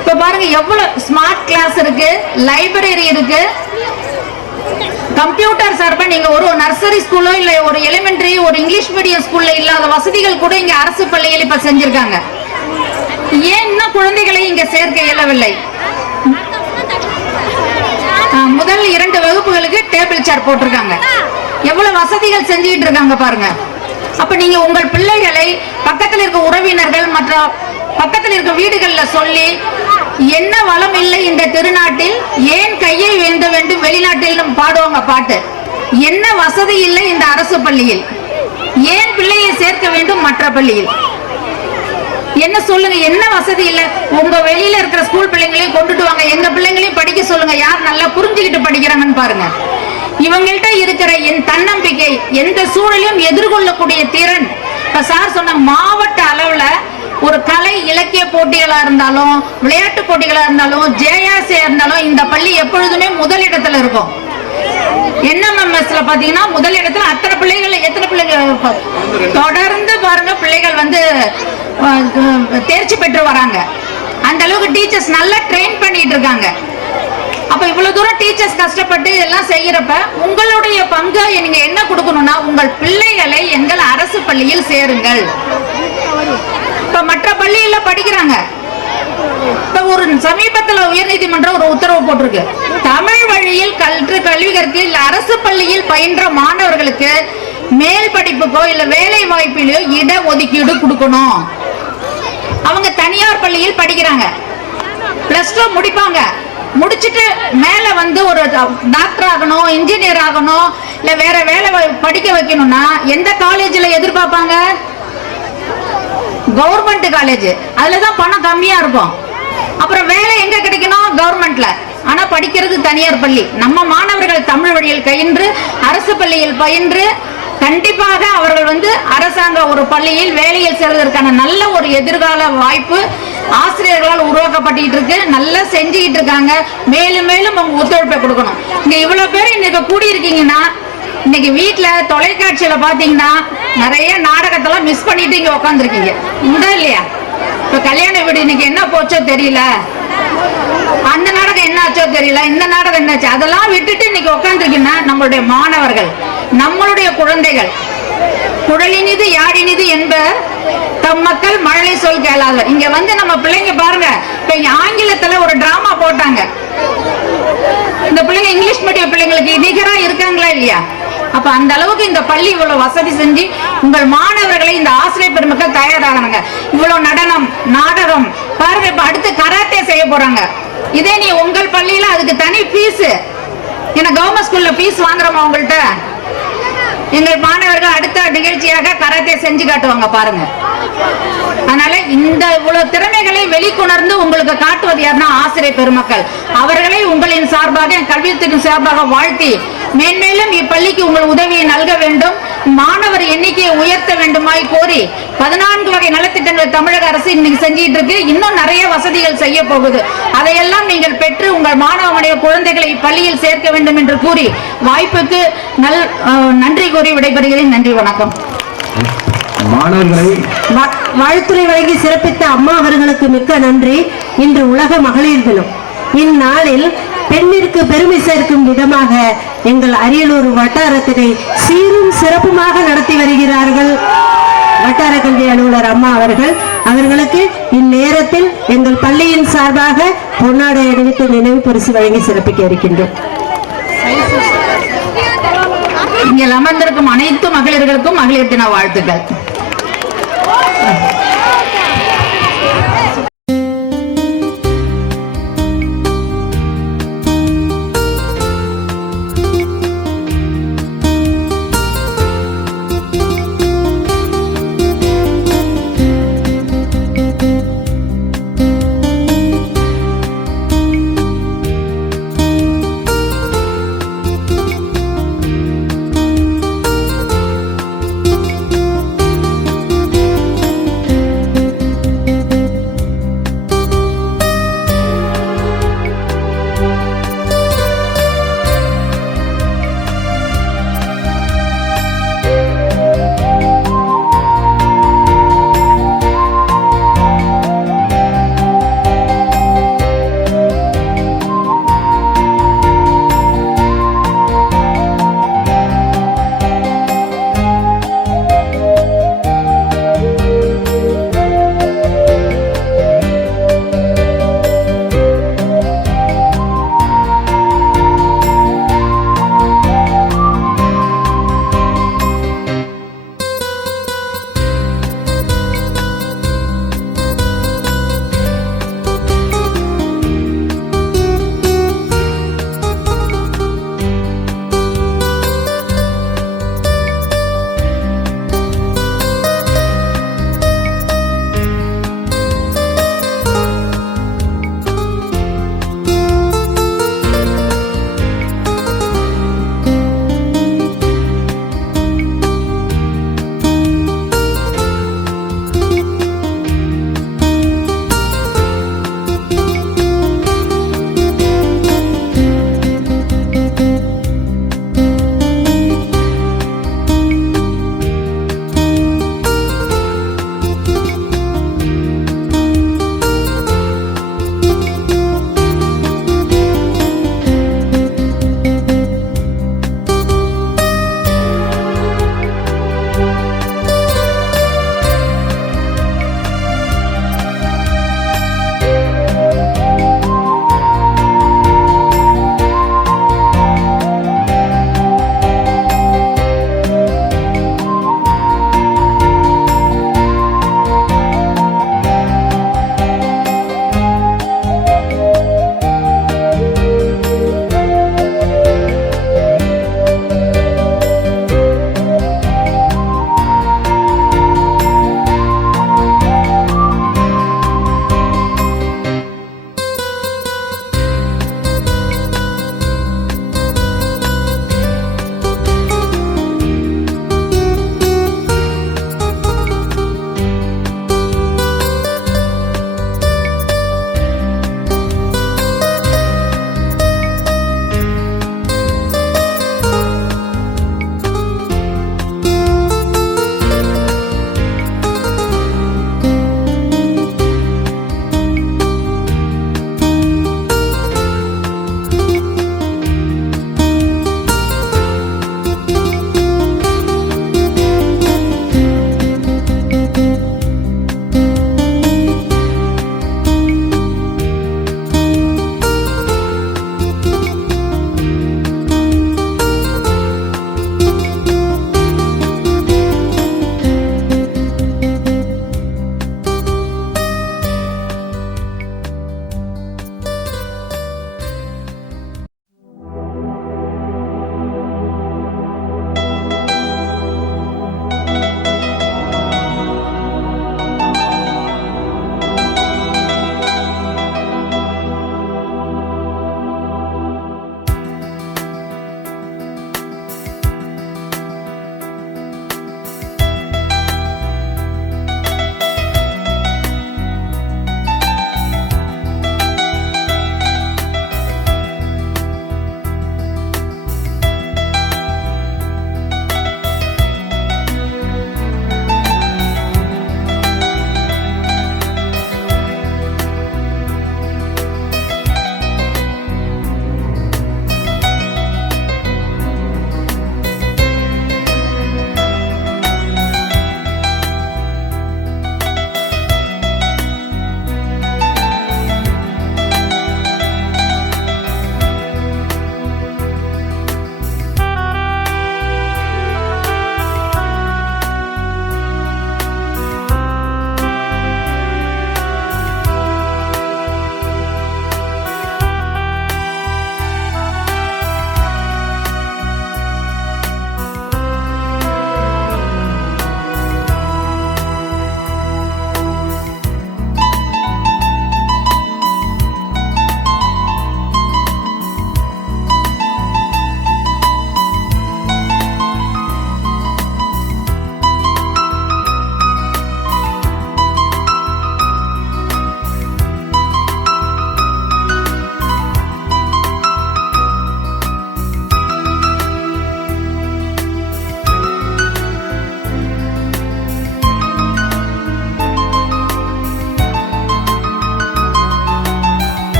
இப்ப பாருங்க எவ்வளவு ஸ்மார்ட் கிளாஸ் இருக்கு, லைப்ரரி இருக்கு, கம்ப்யூட்டர் சார்பா நீங்க ஒரு நர்சரி ஸ்கூலோ இல்ல ஒரு எலிமெண்டரி ஒரு இங்கிலீஷ் மீடியம் ஸ்கூல்ல இல்லாத வசதிகள் கூட இங்க அரசு பள்ளியில் இப்ப செஞ்சிருக்காங்க. ஏன் இன்னும் குழந்தைகளை இங்க சேர்க்க இயலவில்லை? முதல் 2 வகுப்புகளுக்கு டேபிள் சேர் போட்டிருக்காங்க. எவ்வளவு வசதிகள் செஞ்சுட்டு இருக்காங்க பாருங்க. அப்ப நீங்க உங்கள் பிள்ளைகளை பக்கத்தில் இருக்க உறவினர்கள் மற்ற பக்கத்தில் இருக்க வீடுகள்ல சொல்லி, என்ன வளம் இல்லை இந்த திருநாட்டில், ஏன் கையை வேந்த வேண்டும் வெளிநாட்டில் பாடுவாங்க பாட்டு, என்ன வசதி இல்லை இந்த அரசு பள்ளியில், ஏன் பிள்ளையை சேர்க்க வேண்டும் மற்ற பள்ளியில், என்ன சொல்லுங்க, என்ன வசதி இல்ல? உங்க வெளியில இருக்கிற ஸ்கூல் பிள்ளைங்களையும் கொண்டுட்டு வாங்க, எங்க பிள்ளைங்களையும் படிக்க சொல்லுங்க. யார் நல்லா புரிஞ்சுக்கிட்டு படிக்கிறாங்கன்னு பாருங்க. இவங்கள்ட்ட இருக்கிற என் தன்னம்பிக்கை, எந்த சூழலையும் எதிர்கொள்ளக்கூடிய திறன். இப்ப சார் சொன்ன மாவட்ட அளவுல ஒரு கலை இலக்கிய போட்டிகளா இருந்தாலும், விளையாட்டு போட்டிகளா இருந்தாலும், ஜேஆர்சி இருந்தாலும் இந்த பள்ளி எப்பொழுதுமே முதலிடத்துல இருக்கும். என்எம்எம்எஸ்ல பாத்தீங்கன்னா முதல் இடத்துல அத்தனை பிள்ளைகள், எத்தனை பிள்ளைகள் தொடர்ந்து பாருங்க பிள்ளைகள் வந்து தேர்ச்சி பெற்று வராங்க. அந்த அளவுக்கு டீச்சர்ஸ் நல்லா ட்ரெயின் பண்ணிட்டு இருக்காங்க. அப்ப இவ்வளவு தூரம் டீச்சர்ஸ் கஷ்டப்பட்டு எல்லாம் செய்யறப்ப உங்களுடைய பங்கு நீங்க என்ன கொடுக்கணும்னா, உங்கள் பிள்ளைகளை எங்கள் அரசு பள்ளியில் சேருங்கள். இப்ப மற்ற பள்ளியில படிக்கிறாங்க. இப்ப ஒரு சமீபத்தில் உயர்நீதிமன்றம் ஒரு உத்தரவு போட்டிருக்கு, தமிழ் வழியில் கல்வி கற்க அரசு பள்ளியில் பயின்ற மாணவர்களுக்கு மேல் படிப்புக்கோ இல்ல வேலை வாய்ப்பிலோ இட ஒதுக்கீடு கொடுக்கணும். அவங்க தனியார் பள்ளியில் படிக்கிறாங்க. +2 முடிப்பாங்க. முடிச்சுட்டு மேல வந்து ஒரு டாக்டர் ஆகணும், இன்ஜினியர் ஆகணும், இல்ல வேற வேலை படிக்க வைக்கணும்னா எந்த காலேஜ்ல எதிர்பார்ப்பாங்க? Government college. அதுலதான் பணம் கம்மியா இருக்கும். அப்புறம் வேலை எங்க கிடைக்கணும்? கவர்மெண்ட்ல. ஆனா படிக்கிறது தனியார் பள்ளி. நம்ம மாணவர்கள் தமிழ் வழியில் பயின்று, அரசு பள்ளியில் பயின்று, கண்டிப்பாக அவர்கள் வந்து அரசாங்க ஒரு பள்ளியில் வேலையில் சேர்வதற்கான நல்ல ஒரு எதிர்கால வாய்ப்பு ஆசிரியர்களால் உருவாக்கப்பட்டு இருக்கு. நல்லா செஞ்சுக்கிட்டு இருக்காங்க. மேலும் மேலும் உங்க ஒத்துழைப்பை கொடுக்கணும். இங்க இவ்வளவு பேர் இன்னைக்கு கூடியிருக்கீங்கன்னா, இன்னைக்கு வீட்டுல தொலைக்காட்சியில பாத்தீங்கன்னா நிறைய நாடகத்தெல்லாம் மிஸ் பண்ணிட்டு இங்க உட்காந்துருக்கீங்க. உண்டா இல்லையா? இப்ப கல்யாண வீடு இன்னைக்கு என்ன போச்சோ தெரியல, அந்த நாடகம் என்ன ஆச்சோ தெரியல, இந்த நாடகம் என்னாச்சு, அதெல்லாம் விட்டுட்டு இன்னைக்கு உட்காந்துருக்கீங்கன்னா நம்மளுடைய மாணவர்கள், நம்மளுடைய குழந்தைகள். குழலினிது யாழினிது என்ப தம் மக்கள் மழலை சொல் கேளாதவர். இங்க வந்து நம்ம பிள்ளைங்க பாருங்க, இப்ப ஆங்கிலத்துல ஒரு டிராமா போட்டாங்க. இந்த பிள்ளைங்க இங்கிலீஷ் மீடியம் பிள்ளைங்களுக்கு நிகரா இருக்காங்களா இல்லையா? அப்ப அந்த அளவுக்கு இந்த பள்ளி இவ்வளவு வசதி செஞ்சு உங்கள் மாணவர்களை இந்த ஆசிரியர் பெருமக்கள் தயாராகணுங்க. இவ்வளவு நடனம், நாடகம் பாருங்க. இப்ப அடுத்து கராத்தே செய்ய போறாங்க. இதே நீ உங்கள் பள்ளியில அதுக்கு தனி பீஸ். ஏன்னா கவர்மெண்ட் ஸ்கூல்ல பீஸ் வாங்குறோமா உங்கள்கிட்ட? எங்கள் மாணவர்கள் அடுத்த நிகழ்ச்சியாக கராத்தே செஞ்சு காட்டுவாங்க பாருங்க. அதனால இந்த இவ்வளவு திறமைகளை வெளிக்கொணர்ந்து உங்களுக்கு காட்டுவது யாருன்னா ஆசிரியர் பெருமக்கள். அவர்களை உங்களின் சார்பாக, கல்வியத்தின் சார்பாக வாழ்த்தி மேன்மேலும் இப்பள்ளிக்கு உங்கள் உதவியை நல்க வேண்டும். மாணவர் எண்ணிக்கையை உயர்த்த வேண்டுமாய் கோரி 14 வகை நலத்திட்டங்களை தமிழக அரசு இன்னைக்கு செஞ்சிட்டு இருக்கு. இன்னும் நிறைய வசதிகள் செய்ய போகுது. அதையெல்லாம் நீங்கள் பெற்று உங்கள் மாணவனுடைய குழந்தைகளை இப்பள்ளியில் சேர்க்க வேண்டும் என்று கூறி வாய்ப்புக்கு நன்றி கூறி விடைபெறுகிறேன். நன்றி, வணக்கம். மாணவர்களை வாழ்த்துறை வழங்கி சிறப்பித்த அம்மா அவர்களுக்கு மிக்க நன்றி. இன்று உலக மகளிர் தினம். இந்நாளில் பெண்ணிற்கு பெருமை சேர்க்கும் விதமாக எங்கள் அரியலூர் வட்டாரத்தினை சீரும் சிறப்புமாக நடத்தி வருகிறார்கள் வட்டார கல்வி அலுவலர் அம்மா அவர்கள். அவர்களுக்கு இந்நேரத்தில் எங்கள் பள்ளியின் சார்பாக பொன்னாடை அணிவித்து நினைவு பரிசு வழங்கி சிறப்பிக்க இருக்கின்றோம். இங்கே அமர்ந்திருக்கும் அனைத்து மகளிர்களுக்கும் மகளிர் தின வாழ்த்துக்கள்.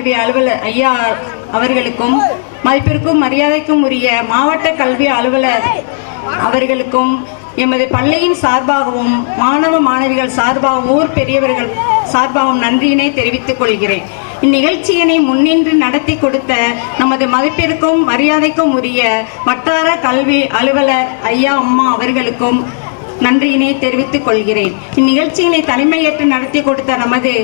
கல்வி அலுவலர் ஐயா அவர்களுக்கும், மதிப்பிற்கும் மரியாதைக்கும் உரிய மாவட்ட கல்வி அலுவலர் அவர்களுக்கும், எமது பள்ளியின் சார்பாகவும் மாணவ மாணவிகள் சார்பாகவும் ஊர் பெரியவர்கள் சார்பாகவும் நன்றியினை தெரிவித்துக் கொள்கிறேன். இந்நிகழ்ச்சியினை முன்னின்று நடத்தி கொடுத்த நமது மதிப்பிற்கும் மரியாதைக்கும் உரிய வட்டார கல்வி அலுவலர் ஐயா அம்மா அவர்களுக்கும் நன்றியினை தெரிவித்துக் கொள்கிறேன். இந்நிகழ்ச்சியினை தலைமையேற்று நடத்தி கொடுத்த நமது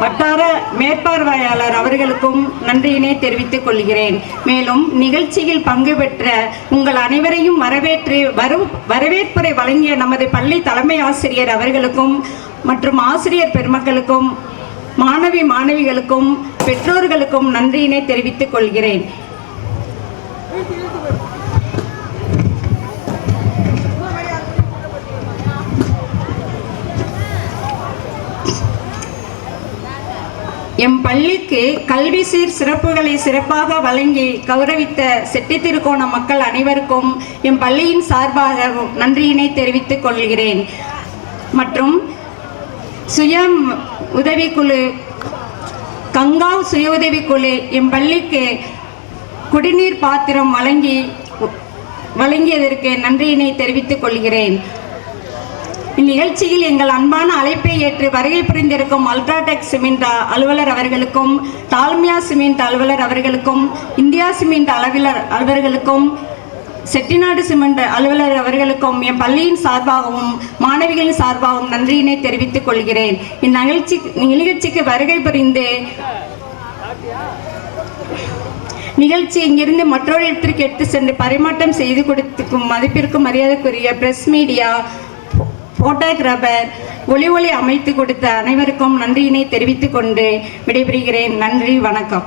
வட்டார மேற்பார்வையாளர் அவர்களுக்கும் நன்றியினை தெரிவித்துக் கொள்கிறேன். மேலும் நிகழ்ச்சியில் பங்கு பெற்ற உங்கள் அனைவரையும் வரவேற்புரை வழங்கிய நமது பள்ளி தலைமை ஆசிரியர் அவர்களுக்கும் மற்றும் ஆசிரியர் பெருமக்களுக்கும் மாணவிகளுக்கும் பெற்றோர்களுக்கும் நன்றியினை தெரிவித்துக் கொள்கிறேன். எம் பள்ளிக்கு கல்வி சீர் சிறப்புகளை சிறப்பாக வழங்கி கௌரவித்த செட்டித்திருக்கோணம் மக்கள் அனைவருக்கும் எம் பள்ளியின் சார்பாக நன்றியினை தெரிவித்துக் கொள்கிறேன். மற்றும் சுய உதவிக்குழு கங்காவ் சுய உதவிக்குழு எம் பள்ளிக்கு குடிநீர் பாத்திரம் வழங்கியதற்கு நன்றியினை தெரிவித்துக் கொள்கிறேன். இந்நிகழ்ச்சியில் எங்கள் அன்பான அழைப்பை ஏற்று வருகை புரிந்திருக்கும் அல்ட்ராடெக் சிமெண்ட் அலுவலர் அவர்களுக்கும், டால்மியா சிமெண்ட் அலுவலர் அவர்களுக்கும், இந்தியா சிமெண்ட் அலுவலர்களுக்கும், செட்டிநாடு சிமெண்ட் அலுவலர் அவர்களுக்கும் என் பள்ளியின் சார்பாகவும் மாணவிகளின் சார்பாகவும் நன்றியினை தெரிவித்துக் கொள்கிறேன். இந்நிகழ்ச்சிக்கு வருகை புரிந்து நிகழ்ச்சி இங்கிருந்து மற்றொரு இடத்திற்கு எடுத்து சென்று பரிமாற்றம் செய்து கொடுத்துக்கும் மதிப்பிற்கும் மரியாதைக்குரிய பிரஸ் மீடியா, போட்டோகிராபர், ஒளி அமைத்து கொடுத்த அனைவருக்கும் நன்றியினை தெரிவித்துக் கொண்டு விடைபெறுகிறேன். நன்றி, வணக்கம்.